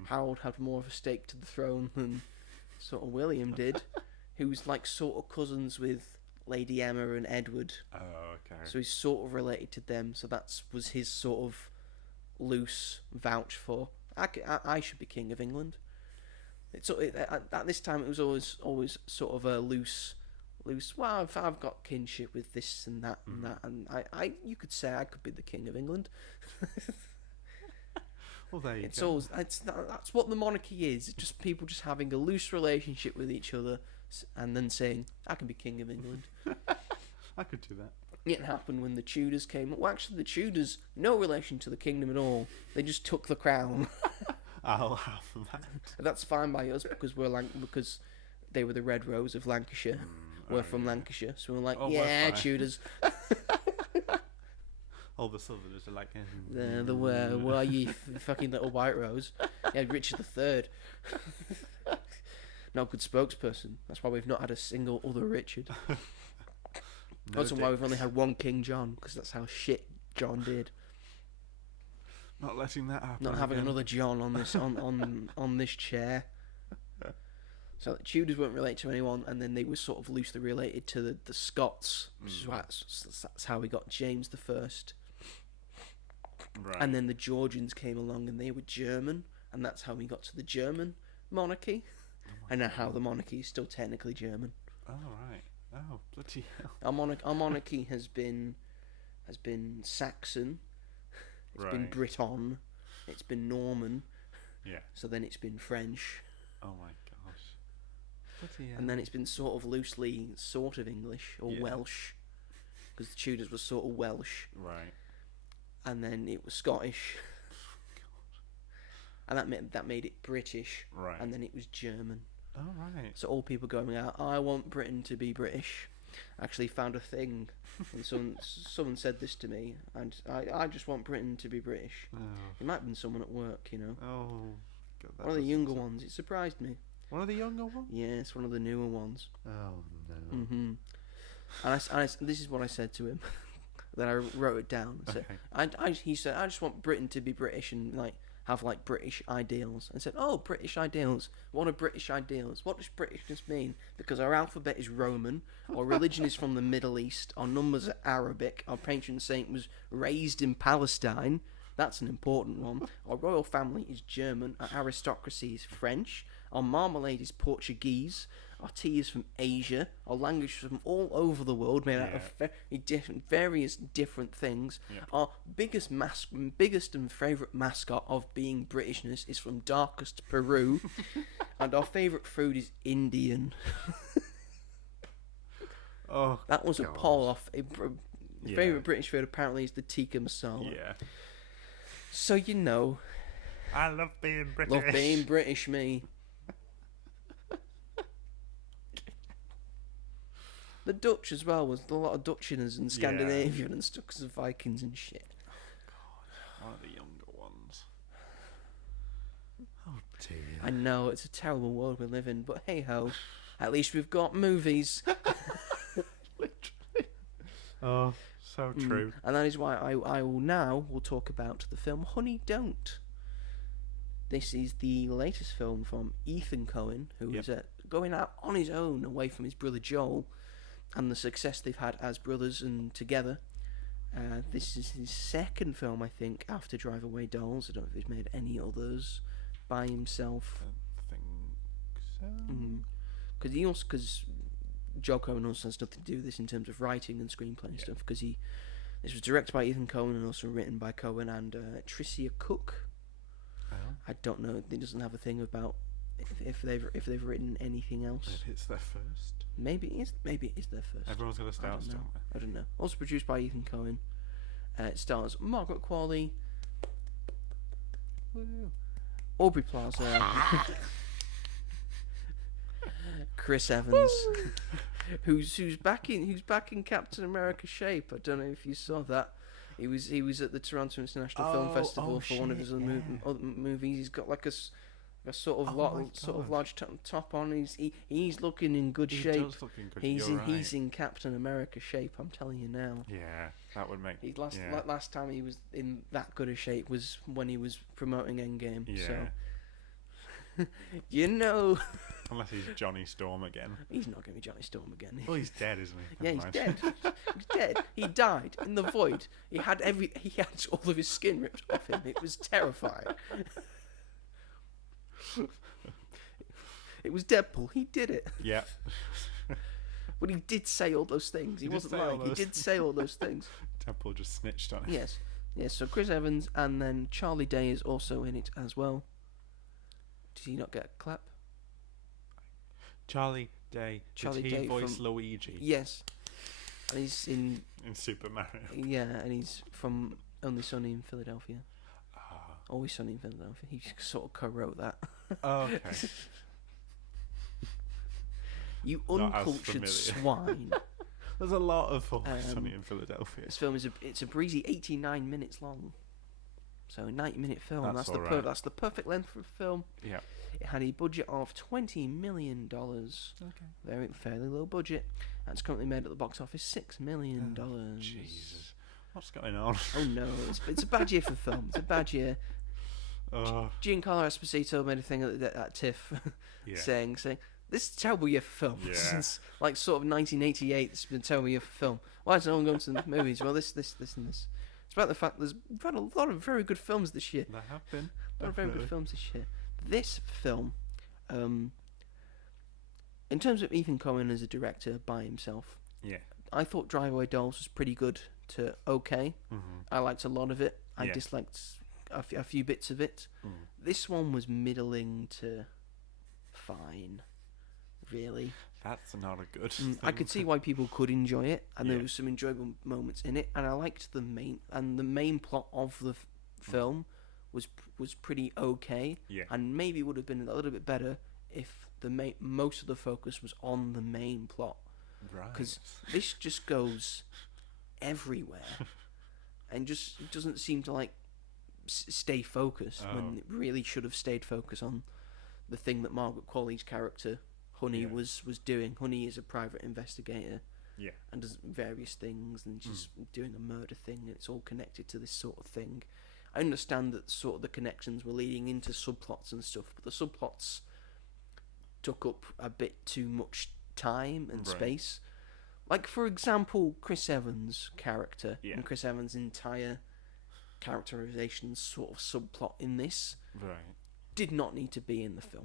Harold had more of a stake to the throne than sort of William did, who's like sort of cousins with Lady Emma and Edward. So he's sort of related to them. So that was his sort of loose vouch for. I should be king of England. At this time, it was always sort of a loose. Well, I've got kinship with this and that and that, and you could say I could be the king of England. Well, there you go. That's what the monarchy is. It's just people just having a loose relationship with each other, and then saying I can be king of England. I could do that. It happened when the Tudors came. Well, actually, the Tudors, no relation to the kingdom at all. They just took the crown. I'll have that. That's fine by us because because they were the Red Rose of Lancashire. We're from Lancashire, so we're like, Tudors. All the Southerners are like, where are you, fucking little white rose? Yeah, Richard III. Not a good spokesperson. That's why we've not had a single other Richard. That's why we've only had one King John, because that's how shit John did. Not letting that happen. Not having another John on this on this chair. So the Tudors weren't related to anyone, and then they were sort of loosely related to the Scots. That's how we got James I. Right. And then the Georgians came along, and they were German, and that's how we got to the German monarchy, and how the monarchy is still technically German. Oh right. Oh bloody hell. Our monarchy has been Saxon, it's been Briton, it's been Norman. Yeah. So then it's been French. Oh my gosh. Bloody hell. And then it's been sort of loosely sort of English or Welsh, because the Tudors were sort of Welsh. Right. And then it was Scottish. And that made it British. Right. And then it was German. Oh right. So all people going out, I want Britain to be British. Actually found a thing, and someone said this to me, and I just want Britain to be British. Oh. It might have been someone at work, you know. Oh. God, one of the younger ones. It surprised me. One of the younger ones? Yeah, it's one of the newer ones. Oh no. Mhm. And this is what I said to him. Then I wrote it down. So he said, I just want Britain to be British and like have like British ideals. I said, oh, British ideals. What are British ideals? What does Britishness mean? Because our alphabet is Roman, our religion is from the Middle East, our numbers are Arabic, our patron saint was raised in Palestine. That's an important one. Our royal family is German, our aristocracy is French, our marmalade is Portuguese, our tea is from Asia, our language is from all over the world, made out of various different things. Yeah. Our biggest and favourite mascot of being Britishness is from darkest Peru, and our favourite food is Indian. Oh, that was a poll off. Favourite British food apparently is the tikka masala. Yeah. So you know, I love being British. Love being British, me. The Dutch as well was a lot of Dutchiners and Scandinavian and stuff because of Vikings and shit. Oh God, one of the younger ones. Oh dear. I know it's a terrible world we live in, but hey ho, at least we've got movies. Literally. Oh, so true. And that is why I will talk about the film Honey Don't. This is the latest film from Ethan Coen, who is going out on his own away from his brother Joel, and the success they've had as brothers and together. This is his second film, I think, after Drive Away Dolls. I don't know if he's made any others by himself. I think so. Because Joe Coen also has nothing to do with this in terms of writing and screenplay and stuff. Because this was directed by Ethan Coen and also written by Coen and Tricia Cook. Oh. I don't know. It doesn't have a thing about if they've written anything else. Maybe it's their first. Maybe it is their first. Everyone's got to start somewhere. I don't know. Also produced by Ethan Coen. It stars Margaret Qualley, Aubrey Plaza, Chris Evans, who's back in Captain America shape. I don't know if you saw that. He was at the Toronto International Film Festival for one of his other movies. He's got like a sort of large top on. He's looking in good shape. He does look in good shape. He's in Captain America shape. I'm telling you now. Yeah, that would make. Last time he was in that good a shape was when he was promoting Endgame. Yeah. So, you know. Unless he's Johnny Storm again. He's not going to be Johnny Storm again. Well, he's dead, isn't he? He's dead. He's dead. He died in the void. He had all of his skin ripped off him. It was terrifying. It was Deadpool. He did it. Yeah. But he did say all those things. He wasn't lying. He did say all those things. Deadpool just snitched on him. Yes. So Chris Evans and then Charlie Day is also in it as well. Did he not get a clap? Charlie Day. Did he voice Luigi? Yes. And he's in Super Mario. Yeah, and he's from Only Sunny in Philadelphia. Always Sunny in Philadelphia. He sort of co-wrote that. Oh, okay. You uncultured swine. There's a lot of Always Sunny in Philadelphia. This film it's a breezy 89 minutes long. So a 90-minute film. That's the perfect length for a film. Yeah. It had a budget of $20 million. Okay. Fairly low budget. And it's currently made at the box office $6 million. Oh, Jesus. What's going on? Oh no, it's a bad year for film. It's a bad year. Giancarlo Esposito made a thing at TIFF saying this is a terrible year for film. Yeah. Since like sort of 1988, it's been a terrible year for film. Why is no one going to the movies? Well, this and this. It's about the fact we've had a lot of very good films this year. There have been. A lot of very good films this year. This film, in terms of Ethan Coen as a director by himself, I thought Drive Away Dolls was pretty good to okay. I liked a lot of it. I disliked a few bits of it. This one was middling to fine, really. That's not a good thing. I could see why people could enjoy it, and there was some enjoyable moments in it, and I liked the main plot of the film was pretty okay, and maybe would have been a little bit better if most of the focus was on the main plot. Right. Because this just goes everywhere, and just doesn't seem to stay focused when it really should have stayed focused on the thing that Margaret Qualley's character Honey was doing. Honey is a private investigator, and does various things, and she's doing a murder thing, and it's all connected to this sort of thing. I understand that sort of the connections were leading into subplots and stuff, but the subplots took up a bit too much time and space. Like, for example, Chris Evans' character and Chris Evans' entire characterization sort of subplot in this did not need to be in the film.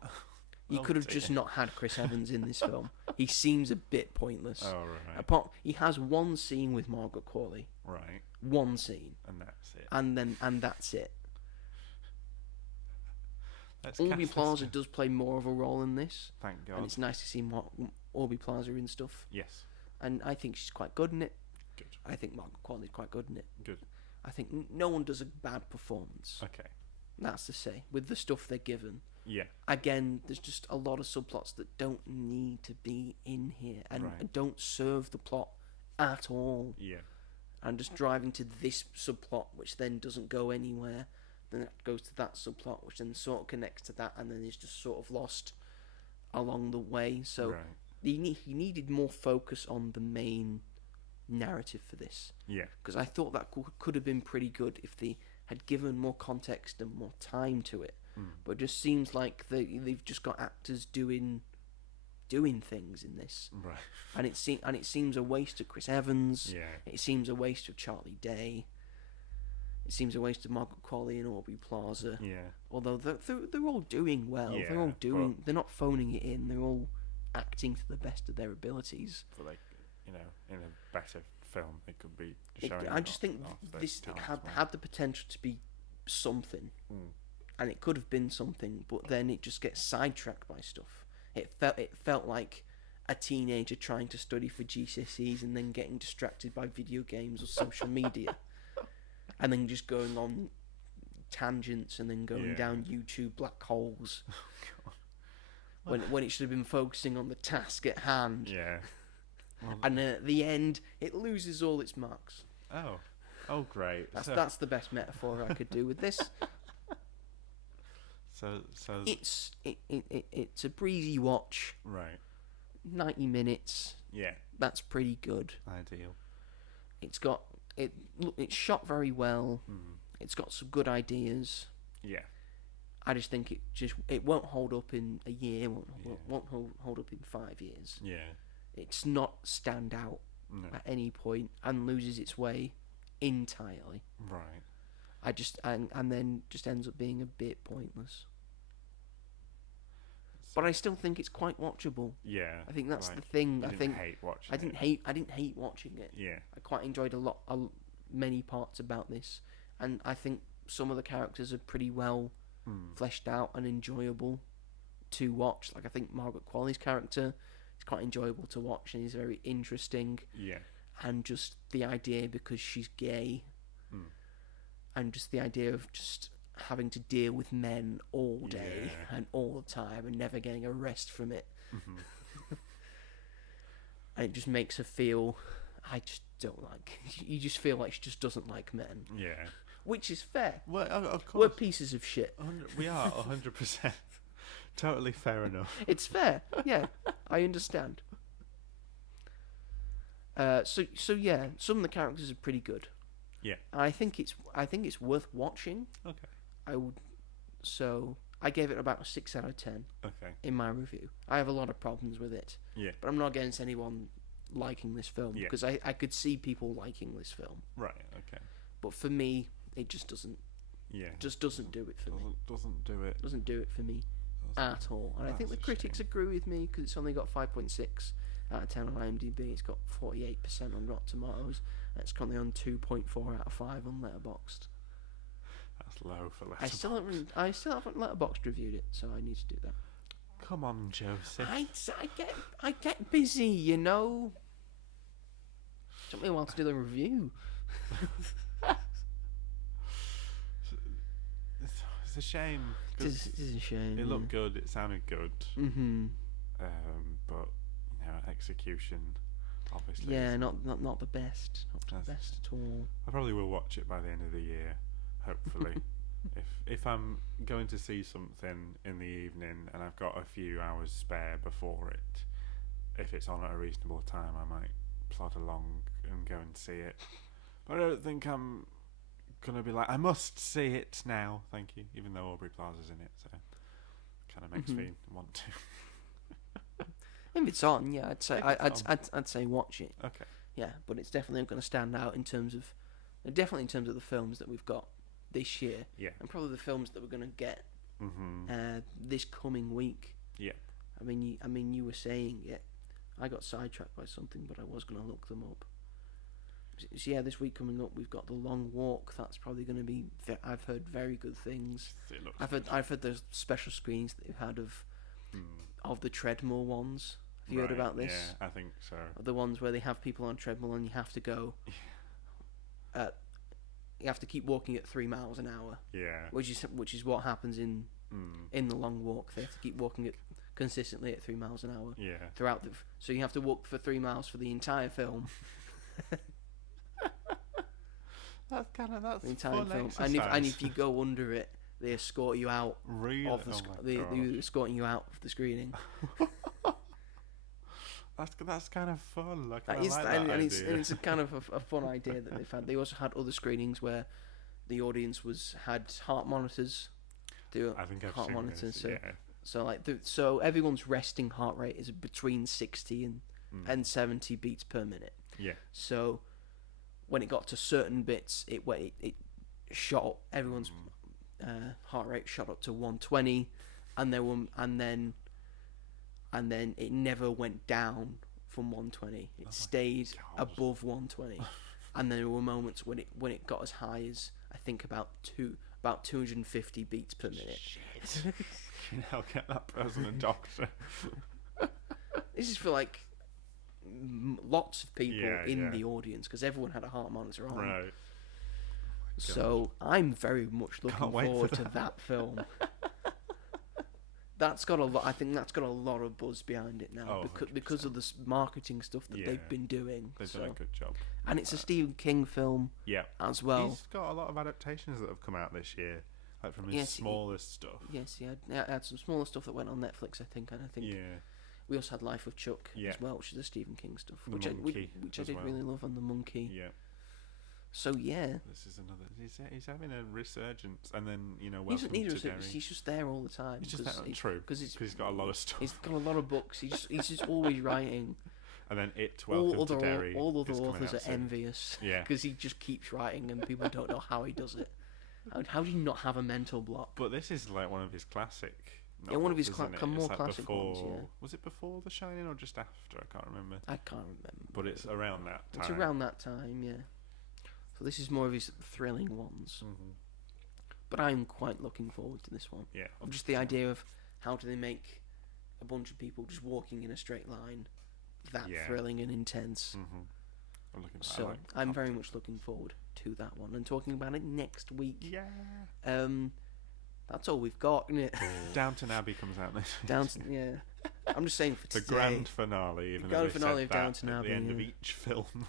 You could have just not had Chris Evans in this film. He seems a bit pointless. Oh, right. He has one scene with Margaret Qualley. Right. One scene. And that's it. And that's it. Aubrey Plaza does play more of a role in this. Thank God. And it's nice to see Aubrey Plaza in stuff. Yes. And I think she's quite good in it. Good. I think Margaret Qualley's quite good in it. Good. I think no one does a bad performance. Okay. That's to say, with the stuff they're given. Yeah. Again, there's just a lot of subplots that don't need to be in here and don't serve the plot at all. Yeah. And just driving to this subplot, which then doesn't go anywhere. Then it goes to that subplot, which then sort of connects to that, and then is just sort of lost along the way. So he needed more focus on the main narrative for this. Yeah. Because I thought that could have been pretty good if they had given more context and more time to it. But it just seems like they've just got actors doing things in this. Right. And it seems a waste of Chris Evans. Yeah. It seems a waste of Charlie Day. It seems a waste of Margaret Qualley and Aubrey Plaza. Yeah. Although they're all doing well. Yeah, they're all doing. They're not phoning it in. They're all acting to the best of their abilities. For in a better film, it could be showing. I just think this had the potential to be something, and it could have been something. But then it just gets sidetracked by stuff. It felt like a teenager trying to study for GCSEs and then getting distracted by video games or social media. And then just going on tangents and then going down YouTube black holes. Oh, God. When it should have been focusing on the task at hand. Yeah. Well, and at the end, it loses all its marks. Oh, great. That's the best metaphor I could do with this. So it's a breezy watch. Right. 90 minutes. Yeah. That's pretty good. Ideal. It's shot very well. It's got some good ideas. Yeah. I just think it won't hold up in a year. Won't hold up in 5 years. Yeah. It's not stand out at any point and loses its way entirely. Right. And then just ends up being a bit pointless. But I still think it's quite watchable. Yeah. I think that's the thing. I didn't hate watching it. Yeah. I quite enjoyed many parts about this, and I think some of the characters are pretty well fleshed out and enjoyable to watch. Like, I think Margaret Qualley's character is quite enjoyable to watch, and is very interesting. Yeah. And just the idea, because she's gay, and just the idea of just having to deal with men all day and all the time and never getting a rest from it. And it just makes her feel, I just don't like, you just feel like she just doesn't like men. Yeah. Which is fair. Well, of course. We're pieces of shit. We are, 100%. Totally fair enough. It's fair. Yeah, I understand. So yeah, some of the characters are pretty good. Yeah. And I think it's worth watching. Okay. I gave it about a 6 out of 10. Okay. In my review. I have a lot of problems with it. Yeah. But I'm not against anyone liking this film, because I could see people liking this film. Right. Okay. But for me, it just doesn't just doesn't do it for me. Doesn't do it. Doesn't do it for me at all. And I think the critics agree with me because it's only got 5.6 out of 10 on IMDb. It's got 48% on Rotten Tomatoes. And it's currently on 2.4 out of 5 on Letterboxd. That's low for Letterboxd. I still haven't Letterboxd reviewed it, so I need to do that. Come on, Joseph. I get busy, you know. Took me a while to do the review. It's a shame. It is a shame. It looked good. It sounded good. Mm-hmm. But execution, obviously. Yeah, not the best. Not the best at all. I probably will watch it by the end of the year, hopefully. if I'm going to see something in the evening and I've got a few hours spare before it, if it's on at a reasonable time, I might plod along and go and see it. But I don't think I'm gonna be like, I must see it now, thank you, even though Aubrey Plaza's in it, so kind of makes me want to. If it's on, yeah, I'd say watch it. Okay. Yeah, but it's definitely going to stand out in terms of the films that we've got this year. Yeah. And probably the films that we're going to get this coming week. Yeah. I mean, you were saying it. I got sidetracked by something, but I was going to look them up. So yeah, this week coming up, we've got The Long Walk. That's probably going to be. I've heard very good things. I've heard the special screenings that they've had of the treadmill ones. Have you heard about this? Yeah, I think so. The ones where they have people on treadmill and you have to go. You have to keep walking at 3 miles an hour. Yeah. Which is what happens in The Long Walk. They have to keep walking consistently at 3 miles an hour. Yeah. Throughout so you have to walk for 3 miles for the entire film. That's the entire fun film. Exercise. And if you go under it, they escort you out. Really? They're escorting you out of the screening. That's kind of fun. It's a kind of a fun idea that they've had. They also had other screenings where the audience had heart monitors. I think I've heart seen monitors. this, So everyone's resting heart rate is between 60 and 70 beats per minute. Yeah. So when it got to certain bits, it shot up. Everyone's heart rate shot up to 120, and then it never went down from 120. It stayed above 120, and then there were moments when it got as high as I think about 250 beats per minute. Shit. I'll get that person a doctor. This is for like lots of people in the audience because everyone had a heart monitor on. Right. So I'm very much looking forward to that film. That's got a lot. I think that's got a lot of buzz behind it now because of the marketing stuff that they've been doing. They've done a good job. And it's a Stephen King film, as well. He's got a lot of adaptations that have come out this year, like from his smallest stuff. Yes, he had some smaller stuff that went on Netflix, I think, and I think we also had Life of Chuck as well, which is the Stephen King stuff, which I did really love, and The Monkey. Yeah. So this is another. He's having a resurgence, and then welcome to Derry. He's just there all the time. He's just true because he's got a lot of stuff. He's got a lot of books. He's just always writing. And then Welcome to Derry. All other authors are envious. Yeah. Because he just keeps writing, and people don't know how he does it. How do you not have a mental block? But this is like one of his classic. Novels, one of his more like classic ones. Yeah. Was it before The Shining or just after? I can't remember. But it's around that time. It's around that time, yeah. So this is more of his thrilling ones. Mm-hmm. But I'm quite looking forward to this one. Yeah. Of just the idea of how do they make a bunch of people just walking in a straight line that thrilling and intense. Mm-hmm. I'm very much looking forward to that one and talking about it next week. Yeah. That's all we've got, isn't it? Downton Abbey comes out next week. I'm just saying for today. The grand finale, even though they said of Downton Abbey, at the end of each film.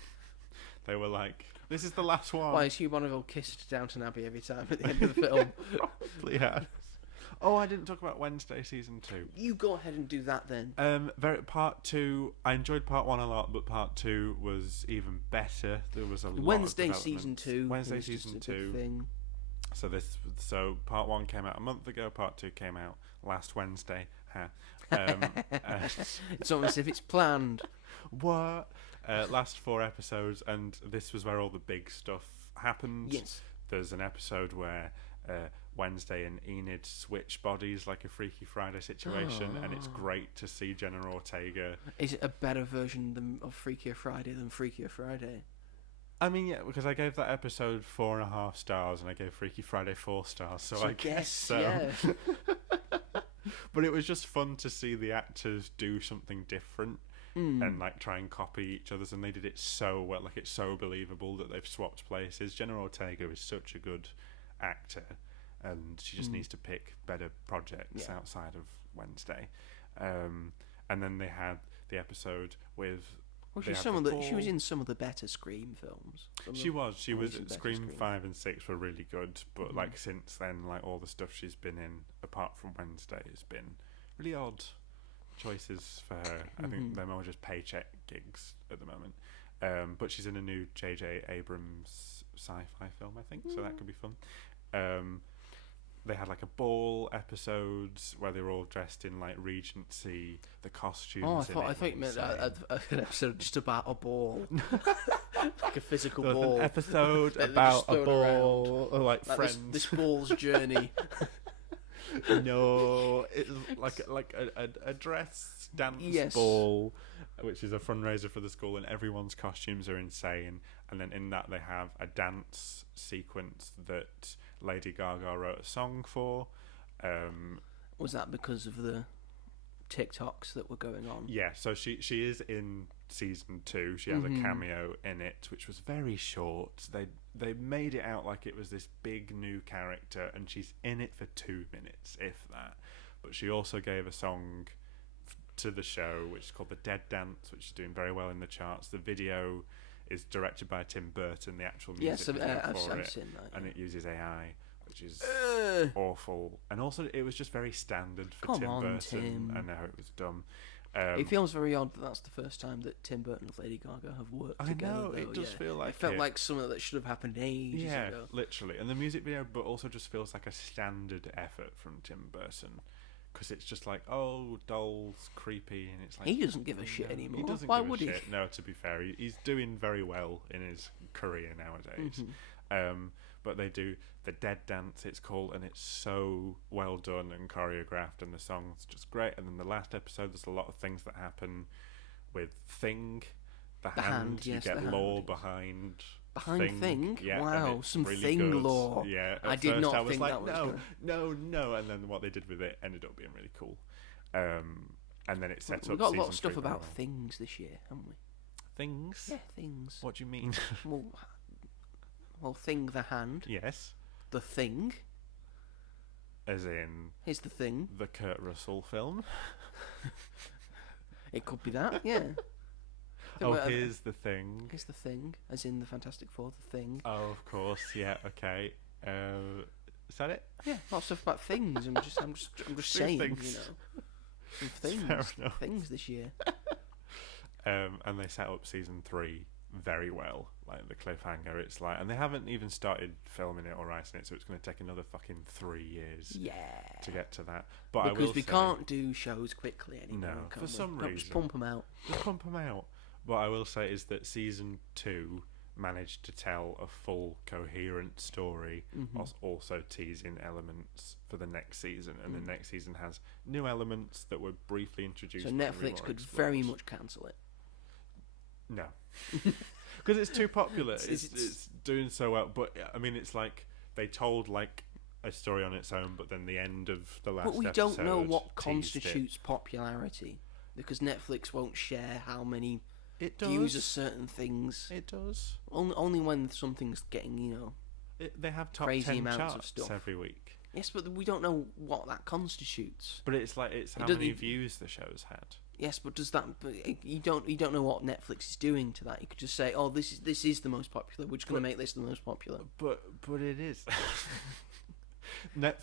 They were like, this is the last one. Why, is Hugh Bonneville kissed Downton Abbey every time at the end of the film? Probably has. Oh, I didn't talk about Wednesday season 2. You go ahead and do that then. Part 2, I enjoyed part 1 a lot, but part 2 was even better. There was a lot Wednesday of season 2. Wednesday season 2. Thing. So part 1 came out a month ago. Part 2 came out last Wednesday. It's almost as if it's planned. What? Last 4 episodes, and this was where all the big stuff happened. Yes. There's an episode where Wednesday and Enid switch bodies like a Freaky Friday situation, and it's great to see Jenna Ortega. Is it a better version of Freakier Friday than Freakier Friday? I mean, yeah, because I gave that episode 4.5 stars, and I gave Freaky Friday 4 stars, so I guess so. Yeah. But it was just fun to see the actors do something different and like try and copy each other's, and they did it so well. Like, it's so believable that they've swapped places. Jenna Ortega is such a good actor, and she just needs to pick better projects outside of Wednesday. And then they had the episode with. Well, she was in some of the better Scream films. She was Scream 5 and 6 were really good, but like since then, like all the stuff she's been in, apart from Wednesday, has been really odd choices for her. I think they're more just paycheck gigs at the moment. But she's in a new J.J. Abrams sci-fi film, I think, so that could be fun. They had like a ball episodes where they were all dressed in like Regency, the costumes. Oh, I thought you meant an episode just about a ball, like a physical ball. An episode about a ball, or like Friends. This ball's journey. No, it's like a dress dance ball, which is a fundraiser for the school, and everyone's costumes are insane. And then in that they have a dance sequence that Lady Gaga wrote a song for. Was that because of the TikToks that were going on? Yeah, so she is in season 2. She has a cameo in it, which was very short. They made it out like it was this big new character, and she's in it for 2 minutes, if that. But she also gave a song to the show, which is called The Dead Dance, which is doing very well in the charts. The video is directed by Tim Burton, the actual music video for it, seen that, and it uses AI, which is awful. And also, it was just very standard for Tim Burton. Tim. I know, it was dumb. It feels very odd that that's the first time that Tim Burton and Lady Gaga have worked together. I know, it does feel like it felt like something that should have happened ages ago. Yeah, literally. And the music video, but also just feels like a standard effort from Tim Burton. Because it's just like, oh, dolls, creepy, and it's like... He doesn't give a shit anymore. He doesn't Why give would a he? shit. No, to be fair, he's doing very well in his career nowadays. But they do the Dead Dance, it's called, and it's so well done and choreographed, and the song's just great. And then the last episode, there's a lot of things that happen with Thing, the hand. You get lore behind Thing? Yeah, wow, some really Thing good. lore. Yeah, I did not think like, that was no, and then what they did with it ended up being really cool. And then it set up. We've got a lot of season stuff 3 about things this year, haven't we? Things? Yeah, things. What do you mean? Well, Thing the hand. Yes. The Thing. As in... Here's the Thing. The Kurt Russell film. It could be that, yeah. Here's the Thing. Here's the Thing, as in the Fantastic Four, the Thing. Oh, of course, yeah, okay. Is that it? Yeah, lots of stuff about things. I'm just saying, things. you know. Some things this year. And they set up season 3 very well. Like the cliffhanger, it's like, and they haven't even started filming it or writing it, so it's going to take another fucking 3 years. Yeah. To get to that. But because we can't do shows quickly anymore. No, for some reason. Just pump them out. Just pump them out. What I will say is that season 2 managed to tell a full coherent story, whilst also teasing elements for the next season, and the next season has new elements that were briefly introduced. So Netflix could very much cancel it. No, because it's too popular. It's doing so well. But I mean, it's like they told like a story on its own, but then the end of the last episode. But we don't know what constitutes popularity, because Netflix won't share how many views of certain things. It does. Only when something's getting, you know, they have top crazy 10 amounts charts of stuff every week. Yes, but we don't know what that constitutes. But it's like how many views the show's had. Yes, but does that? But you don't know what Netflix is doing to that. You could just say, "Oh, this is the most popular. We're just going to make this the most popular." But it is. Red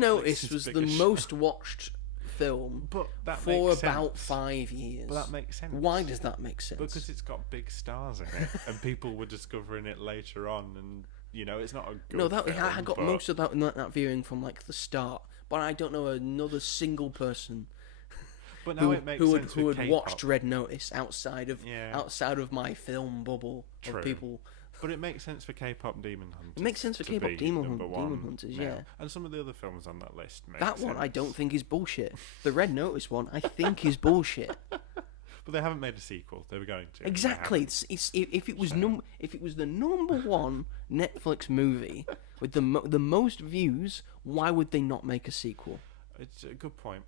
Notice was the most watched film for about 5 years. But that makes sense. Why does that make sense? Because it's got big stars in it, and people were discovering it later on, and you know it's not a good film, I got most of that viewing from like the start, but I don't know another single person. But now it makes sense who had watched Red Notice outside of my film bubble of people But it makes sense for K-pop Demon Hunters. It makes sense for K-pop Demon Hunters, now. yeah. And some of the other films on that list make that sense. one I don't think is bullshit. The Red Notice one I think is bullshit. But they haven't made a sequel. They were going to. Exactly. If it was the number one Netflix movie with the most views, why would they not make a sequel? It's a good point.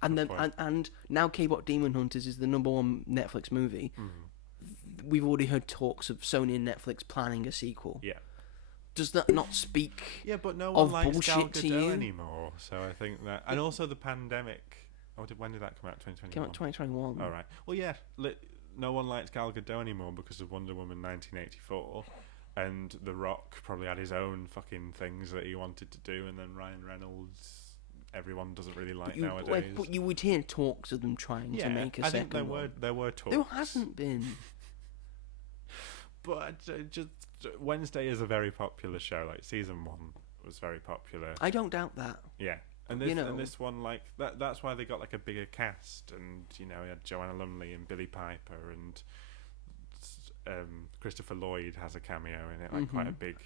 And now K-pop Demon Hunters is the number one Netflix movie. Mm-hmm. We've already heard talks of Sony and Netflix planning a sequel. Yeah. Does that not speak? Yeah, but no one likes bullshit Gal to Gadot you anymore. So I think that, and also the pandemic. When did that come out? 2021. Came out 2021. All right. Well, yeah. No one likes Gal Gadot anymore because of Wonder Woman 1984, and The Rock probably had his own fucking things that he wanted to do, and then Ryan Reynolds. Everyone doesn't really like nowadays. But you would hear talks of them trying to make a second one. I think there were talks. There hasn't been. But just Wednesday is a very popular show. Like season 1 was very popular. I don't doubt that. Yeah, and this one like that's why they got like a bigger cast, and you had Joanna Lumley and Billie Piper and Christopher Lloyd has a cameo in it, like quite a big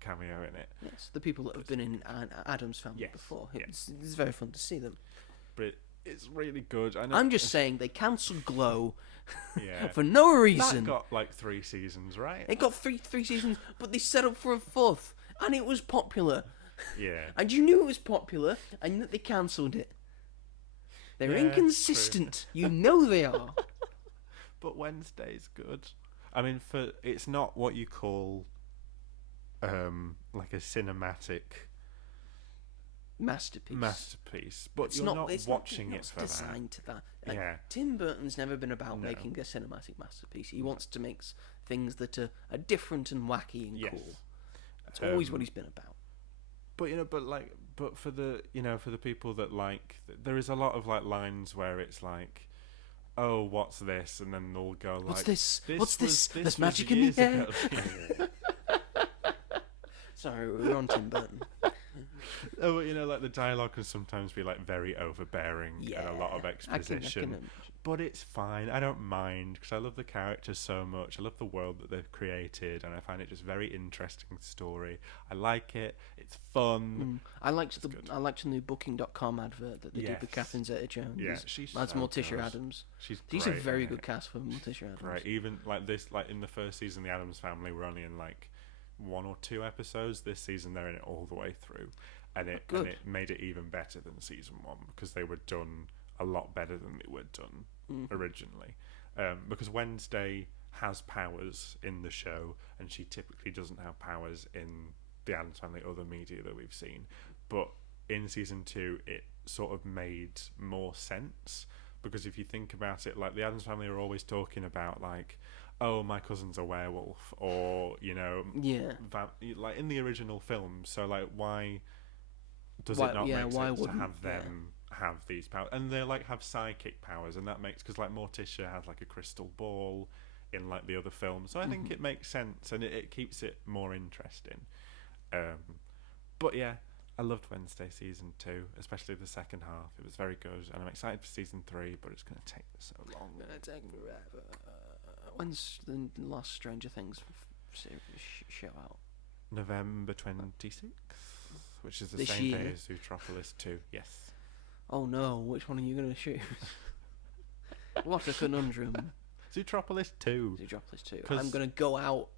cameo in it. Yes, the people that have been in Adam's Family before. It's very fun to see them. But it's really good. I'm just saying they cancelled Glow yeah. for no reason. That got like 3 seasons, right? It got three seasons, but they set up for a 4th, and it was popular. Yeah. And you knew it was popular, and that they cancelled it. They're inconsistent. You know they are. But Wednesday's good. I mean, it's not what you call like a cinematic masterpiece, but you're not watching it for that. It's designed to that. Yeah. Tim Burton's never been about making a cinematic masterpiece. He wants to make things that are different and wacky and cool. That's always what he's been about. But for the people that like, there is a lot of like lines where it's like, oh, what's this? And then they'll go like, what's this? What's this? This There's magic in the air. Sorry, we're on Tim Burton. Oh, but like the dialogue can sometimes be like very overbearing and a lot of exposition. But it's fine. I don't mind because I love the characters so much. I love the world that they've created, and I find it just a very interesting story. I like it. It's fun. I liked the new Booking.com advert that they did with Catherine Zeta-Jones. Yeah, she's That's so Morticia good. Addams. She's a very good cast for Morticia Addams. Right, even like this, like in the first season, the Addams Family were only in like 1 or 2 episodes. This season, they're in it all the way through, and it made it even better than season 1 because they were done a lot better than they were done originally. Because Wednesday has powers in the show, and she typically doesn't have powers in the Addams Family other media that we've seen. But in season 2, it sort of made more sense because if you think about it, like the Addams Family are always talking about like, oh, my cousin's a werewolf, or like in the original film. So like, why does it not make sense to have them have these powers? And they like have psychic powers, and that makes, because like Morticia has like a crystal ball in like the other film, so I think it makes sense, and it keeps it more interesting. But yeah, I loved Wednesday season 2, especially the second half. It was very good, and I'm excited for season 3, but it's going to take so long. It's going to take forever. When's the last Stranger Things show out? November 26th, which is the this same year. day as Zootropolis 2. Yes. Oh no, which one are you going to choose? What a conundrum. Zootropolis 2. Zootropolis 2. I'm going to go out.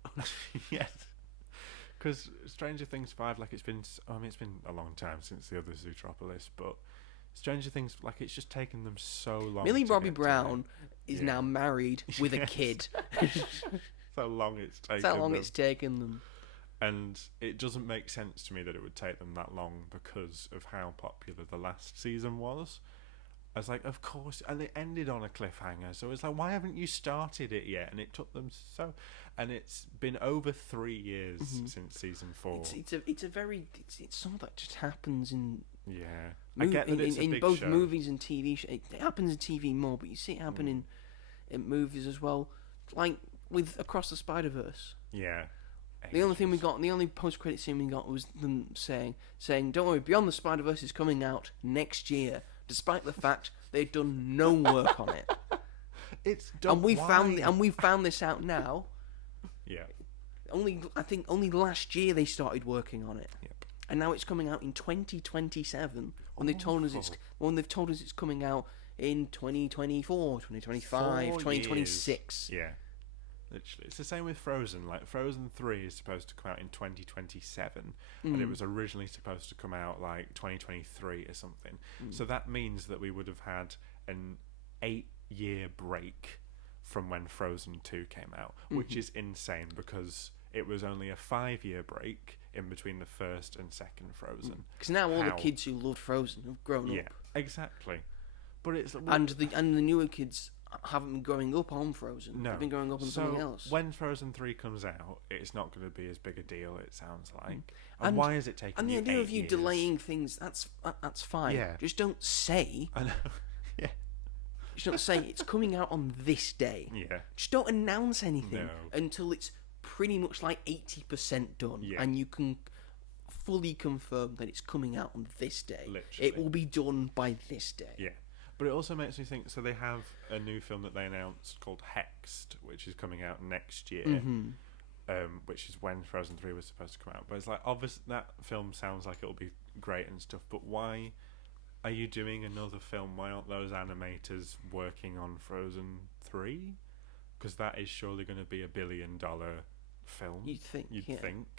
Yes. Because Stranger Things 5, like it's been a long time since the other Zootropolis, but Stranger Things, like it's just taken them so long. Millie Bobby Brown is now married with a kid. So long it's taken. That's how long it's taken them. And it doesn't make sense to me that it would take them that long because of how popular the last season was. I was like, of course, and it ended on a cliffhanger. So it's like, why haven't you started it yet? And it took them and it's been over 3 years since season 4. It's something that just happens in. Yeah, I get that it's a big both show. movies and TV. It happens in TV more, but you see it happen in movies as well. Like with Across the Spider-Verse. Yeah. The only post-credit scene we got was them saying, "Don't worry, Beyond the Spider-Verse is coming out next year," despite the fact they'd done no work on it. It's done. And we found this out now. Yeah. I think only last year they started working on it. Yep. And now it's coming out in 2027. When they've told us it's coming out in 2024, 2025, 2026. Yeah. Literally. It's the same with Frozen. Like, Frozen 3 is supposed to come out in 2027, and it was originally supposed to come out, like, 2023 or something. So that means that we would have had an 8-year break from when Frozen 2 came out, which is insane, because it was only a 5-year break in between the first and second Frozen. Because now all the kids who loved Frozen have grown up. Yeah, exactly. But it's... And the newer kids haven't been growing up on Frozen. No. They've been growing up on something else. When Frozen 3 comes out, it's not going to be as big a deal, it sounds like. And why is it taking and you 8 the idea of you years? delaying things, that's fine. Yeah. Just don't say... I know. Yeah. Just don't say it's coming out on this day. Yeah. Just don't announce anything No. until it's pretty much like 80% done. Yeah. And you can fully confirm that it's coming out on this day. Literally. It will be done by this day. Yeah. But it also makes me think, so they have a new film that they announced called Hexed, which is coming out next year, which is when Frozen 3 was supposed to come out. But it's like, obviously, that film sounds like it'll be great and stuff, but why are you doing another film? Why aren't those animators working on Frozen 3? Because that is surely going to be $1 billion film. You'd think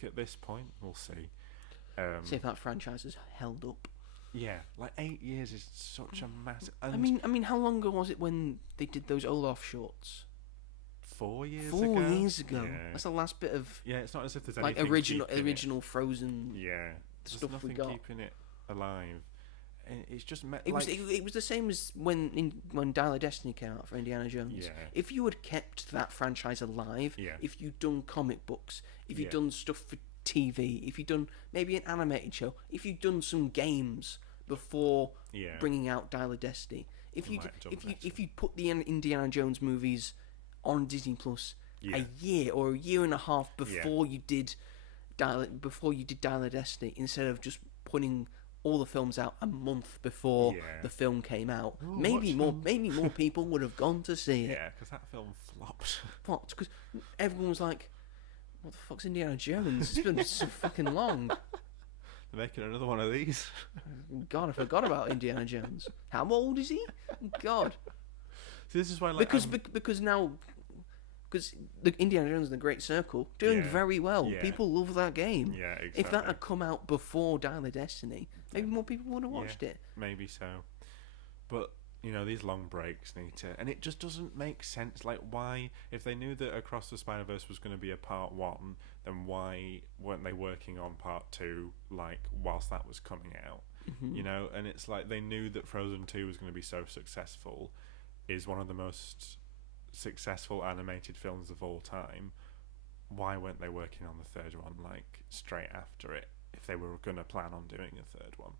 at this point. We'll see. See if that franchise is held up. Yeah, like 8 years is such a massive... I mean, how long ago was it when they did those Olaf shorts? 4 years ago? 4 years ago. Yeah. That's the last bit of... Yeah, it's not as if there's like anything original Frozen stuff we got. Keeping it alive. And it's just... It was the same as when Dial of Destiny came out for Indiana Jones. Yeah. If you had kept that franchise alive, if you'd done comic books, if you'd done stuff for TV, if you'd done maybe an animated show, if you'd done some games before bringing out Dial of Destiny, if you'd put the Indiana Jones movies on Disney Plus a year or a year and a half before you did Dial of Destiny, instead of just putting all the films out a month before the film came out, maybe more people would have gone to see it. Yeah, because that film flopped. Because everyone was like, what the fuck's Indiana Jones? It's been so fucking long. They're making another one of these. God, I forgot about Indiana Jones. How old is he? God. So this is why, like, because the Indiana Jones and the Great Circle doing very well. Yeah. People love that game. Yeah, exactly. If that had come out before Dial of Destiny, maybe more people would have watched it. Maybe so. But these long breaks need to, and it just doesn't make sense. Like, why, if they knew that Across the Spider-Verse was going to be a part 1, then why weren't they working on part 2, like, whilst that was coming out? And it's like, they knew that Frozen 2 was going to be so successful, is one of the most successful animated films of all time. Why weren't they working on the third one, like, straight after it, if they were going to plan on doing a third one?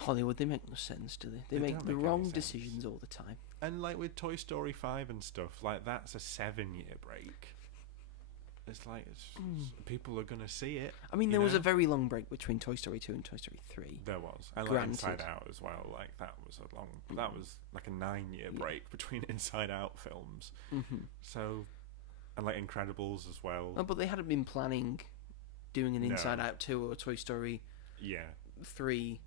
Hollywood, they make no sense, do they? They make the wrong decisions all the time. And like with Toy Story 5 and stuff, like, that's a 7-year break. It's like, people are going to see it. I mean, there was a very long break between Toy Story 2 and Toy Story 3. There was. And like Inside Out as well. Like, that was like a 9-year break between Inside Out films. So, and like Incredibles as well. Oh, but they hadn't been planning doing an Inside Out 2 or Toy Story 3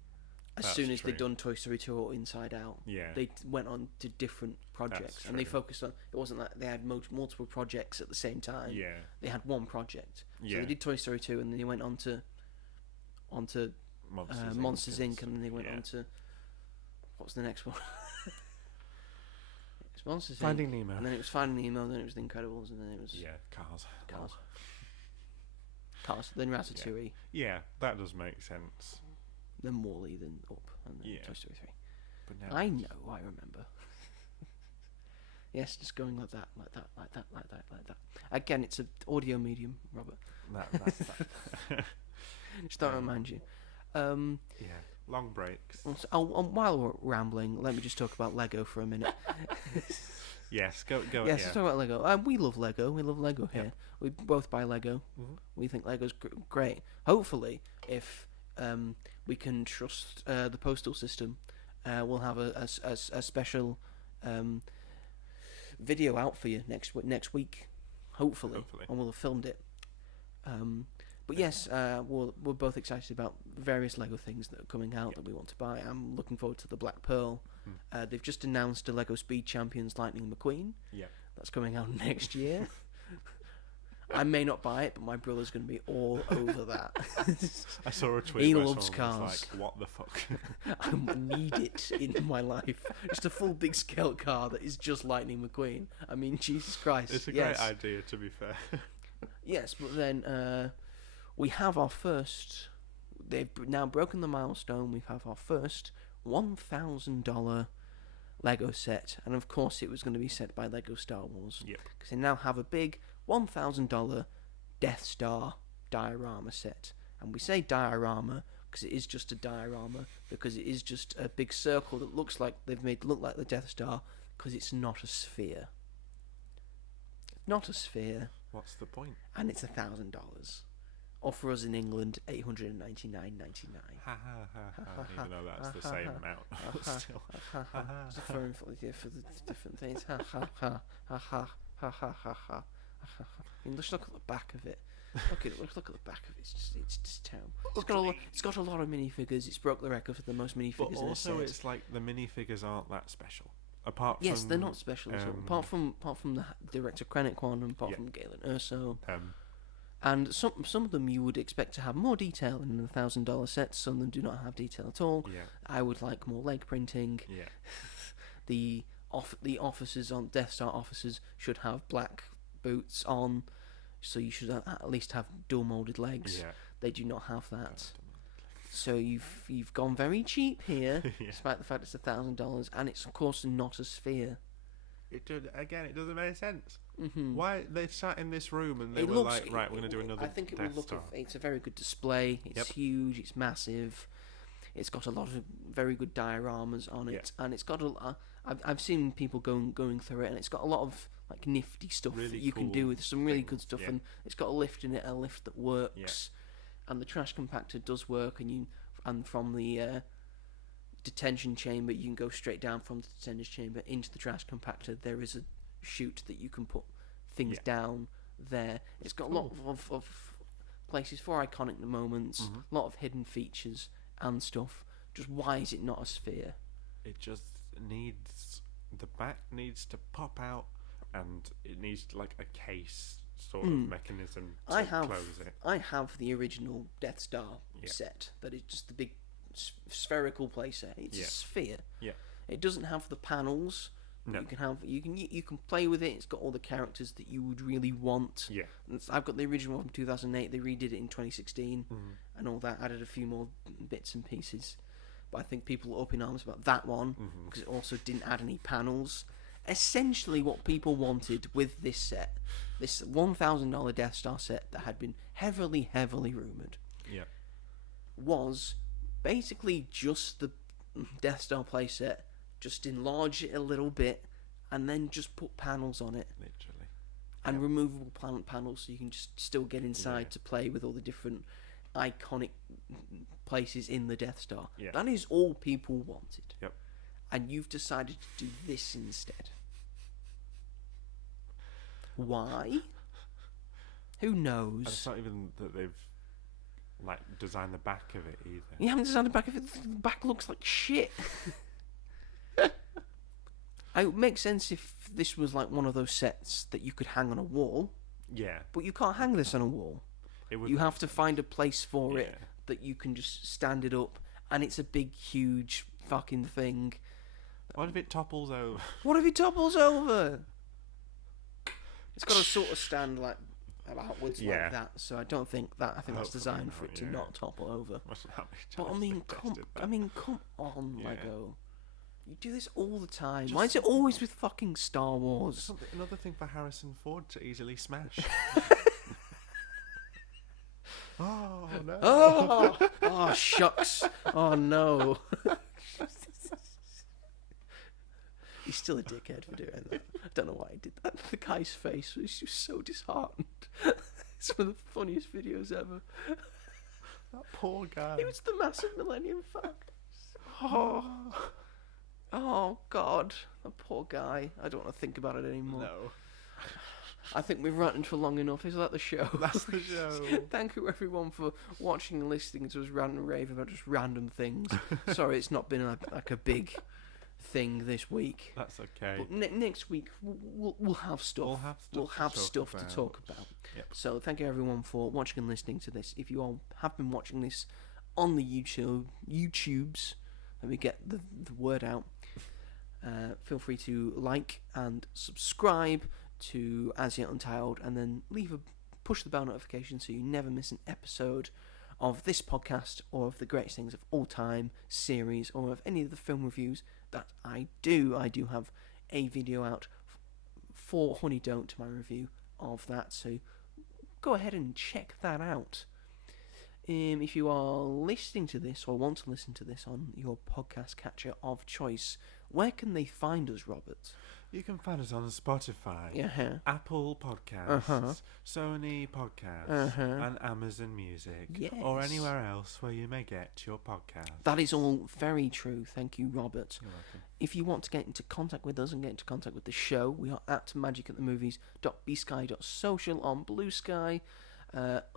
as soon as they'd done Toy Story 2 or Inside Out. They went on to different projects, and they focused on... It wasn't like they had multiple projects at the same time. They had one project. So they did Toy Story 2, and then they went on to Monsters Inc., and then they went on to... What's the next one? It's Monsters Inc. Finding Nemo. And then it was Finding Nemo, and then it was The Incredibles, and then it was... Cars. Then Ratatouille. Yeah, that does make sense. Then Wall-E, then Up, and then Toy Story 3. But now I remember. Yes, just going like that. Again, it's an audio medium, Robert. Just don't remind you. Long breaks. While we're rambling, let me just talk about Lego for a minute. Yes, go. Yes, let's talk about Lego. We love Lego. We love Lego here. We both buy Lego. We think Lego's great. Hopefully, if we can trust the postal system, we'll have a special video out for you next week. hopefully. And we'll have filmed it. But yes, we're both excited about various Lego things that are coming out that we want to buy. I'm looking forward to the Black Pearl. They've just announced a Lego Speed Champions Lightning McQueen. Yeah. That's coming out next year. I may not buy it, but my brother's going to be all over that. I saw a tweet he where loves someone cars. was like, what the fuck? I need it in my life. Just a full big scale car that is just Lightning McQueen. I mean, Jesus Christ. It's a great idea, to be fair. Yes, but then we have our first... They've now broken the milestone. We have our first $1,000 Lego set. And of course it was going to be set by Lego Star Wars. Yep. Because they now have a big $1,000 Death Star diorama set. And we say diorama because it is just a diorama, because it is just a big circle that looks like they've made look like the Death Star, because it's not a sphere. Not a sphere. What's the point? And it's $1,000. Or for us in England, $899.99. Ha ha ha ha. Even though that's the same amount. Still. For the different things. Ha ha ha ha ha ha ha ha ha. I mean, just look at the back of it. Look at the back of it. It's just terrible. It's got a lot of minifigures. It's broke the record for the most minifigures. But also, it's like the minifigures aren't that special. Apart from they're not special at all. Apart from the director Krennic one, and apart from Galen Erso. And some of them you would expect to have more detail in the $1,000 sets. Some of them do not have detail at all. Yeah. I would like more leg printing. Yeah. The officers on Death Star officers should have black boots on, so you should at least have dual molded legs. Yeah. They do not have that. So you've gone very cheap here, despite the fact it's $1,000, and it's of course not a sphere. It doesn't make sense. Mm-hmm. Why they sat in this room and they were like, right, we're going to do another. I think it Death will look. Star. It's a very good display. It's huge. It's massive. It's got a lot of very good dioramas on it, and it's got a. I've seen people going through it, and it's got a lot of like nifty stuff really that you can do with some really good stuff, and it's got a lift in it, a lift that works, and the trash compactor does work, and from the detention chamber you can go straight down from the detention chamber into the trash compactor. There is a chute that you can put things down there. It's got a lot of places for iconic moments, a lot of hidden features and stuff. Just why is it not a sphere? It just needs, the back needs to pop out, and it needs like a case sort of mechanism to close it. I have the original Death Star set that is just the big spherical playset. It's a sphere. Yeah. It doesn't have the panels. No. You can play with it. It's got all the characters that you would really want. Yeah. I've got the original from 2008. They redid it in 2016 and all that. Added a few more bits and pieces. But I think people are up in arms about that one because it also didn't add any panels. Essentially, what people wanted with this set, this $1,000 Death Star set that had been heavily rumored, was basically just the Death Star playset. Just enlarge it a little bit, and then just put panels on it. Literally. And removable panels, so you can just still get inside to play with all the different iconic places in the Death Star. Yeah. That is all people wanted. Yep. And you've decided to do this instead. Why? Who knows? And it's not even that they've like designed the back of it either. You haven't designed the back of it. The back looks like shit. It would make sense if this was like one of those sets that you could hang on a wall. Yeah. But you can't hang this on a wall. You have to find a place for it that you can just stand it up, and it's a big, huge fucking thing. What if it topples over? What if it topples over? It's got to sort of stand like outwards like that, so I don't think that. I think that's designed for it to not topple over. But I mean, come on, Lego. You do this all the time. Why is it always with fucking Star Wars? Another thing for Harrison Ford to easily smash. Oh no! Oh shucks! Oh no! He's still a dickhead for doing that. I don't know why he did that. The guy's face was just so disheartened. It's one of the funniest videos ever. That poor guy. He was the massive Millennium Falcon. Oh God, that poor guy. I don't want to think about it anymore. No. I think we've ranted for long enough. Is that the show? That's the show. Thank you everyone for watching and listening to us rant and rave about just random things. Sorry, it's not been like a big thing this week. That's okay. But next week we'll have stuff. We'll have stuff to talk about. Yep. So thank you everyone for watching and listening to this. If you all have been watching this on the YouTubes, let me get the word out. Feel free to like and subscribe to As Yet Untitled, and then push the bell notification so you never miss an episode of this podcast or of the Greatest Things of All Time series or of any of the film reviews that I do. I do have a video out for Honey Don't, my review of that, so go ahead and check that out. If you are listening to this or want to listen to this on your podcast catcher of choice, where can they find us, Robert? You can find us on Spotify, Apple Podcasts, Sony Podcasts, and Amazon Music, or anywhere else where you may get your podcast. That is all very true. Thank you, Robert. You're welcome. If you want to get into contact with us and get into contact with the show, we are at magicatthemovies.bsky.social on Blue Sky.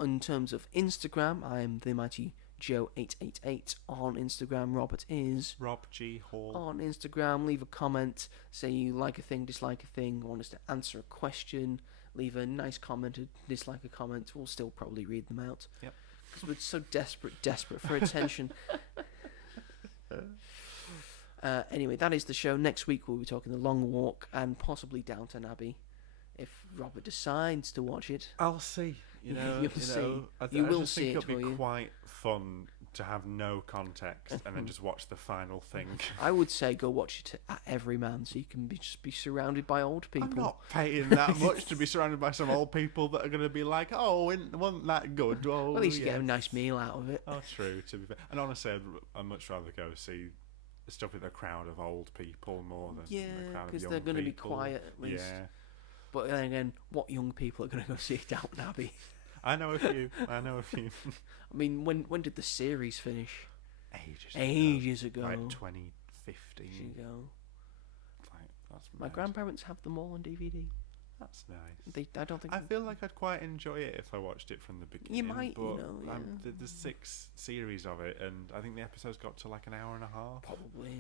In terms of Instagram, I am the mighty Joe888 on Instagram. Robert is Rob G Hall on Instagram. Leave a comment, say you like a thing, dislike a thing, want us to answer a question, leave a nice comment, dislike a comment. We'll still probably read them out. Yep. Because we're so desperate for attention. Anyway, that is the show. Next week we'll be talking The Long Walk and possibly Downton Abbey, if Robert decides to watch it. I'll see. You'll see. I just think it'll be quite fun to have no context and then just watch the final thing. I would say go watch it at Everyman so you can just be surrounded by old people. I'm not paying that much to be surrounded by some old people that are going to be like, oh, it wasn't that good. Oh, well, at least you get a nice meal out of it. Oh, true, to be fair. And honestly, I'd much rather go see stuff with a crowd of old people more than a crowd of young people. because they're going to be quiet at least. Yeah. But then again, what young people are going to go see Downton Abbey? I know a few. I mean, when did the series finish? Ages ago. Like 2015. My grandparents have them all on DVD. That's nice. I don't think. I feel like I'd quite enjoy it if I watched it from the beginning. You might, but there's 6 series of it, and I think the episodes got to like an hour and a half. Probably.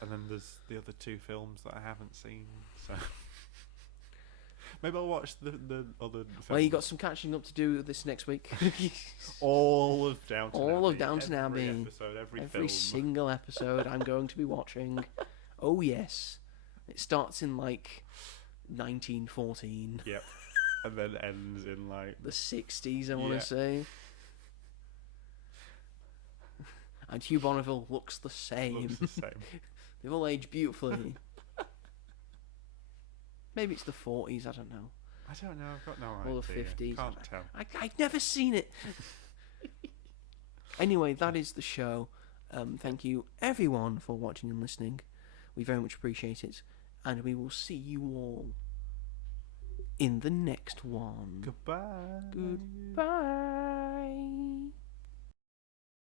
And then there's the other 2 films that I haven't seen. So. Maybe I'll watch the other films. Well, you got some catching up to do this next week. All of Downton Abbey. All of Downton Abbey. Every single episode I'm going to be watching. Oh, yes. It starts in, 1914. Yep. And then ends in, the 60s, I want to say. And Hugh Bonneville looks the same. They all age beautifully. Maybe it's the 40s, I don't know. I don't know, I've got no idea. Or the 50s. Can't tell. I've never seen it. Anyway, that is the show. Thank you, everyone, for watching and listening. We very much appreciate it. And we will see you all in the next one. Goodbye. Goodbye.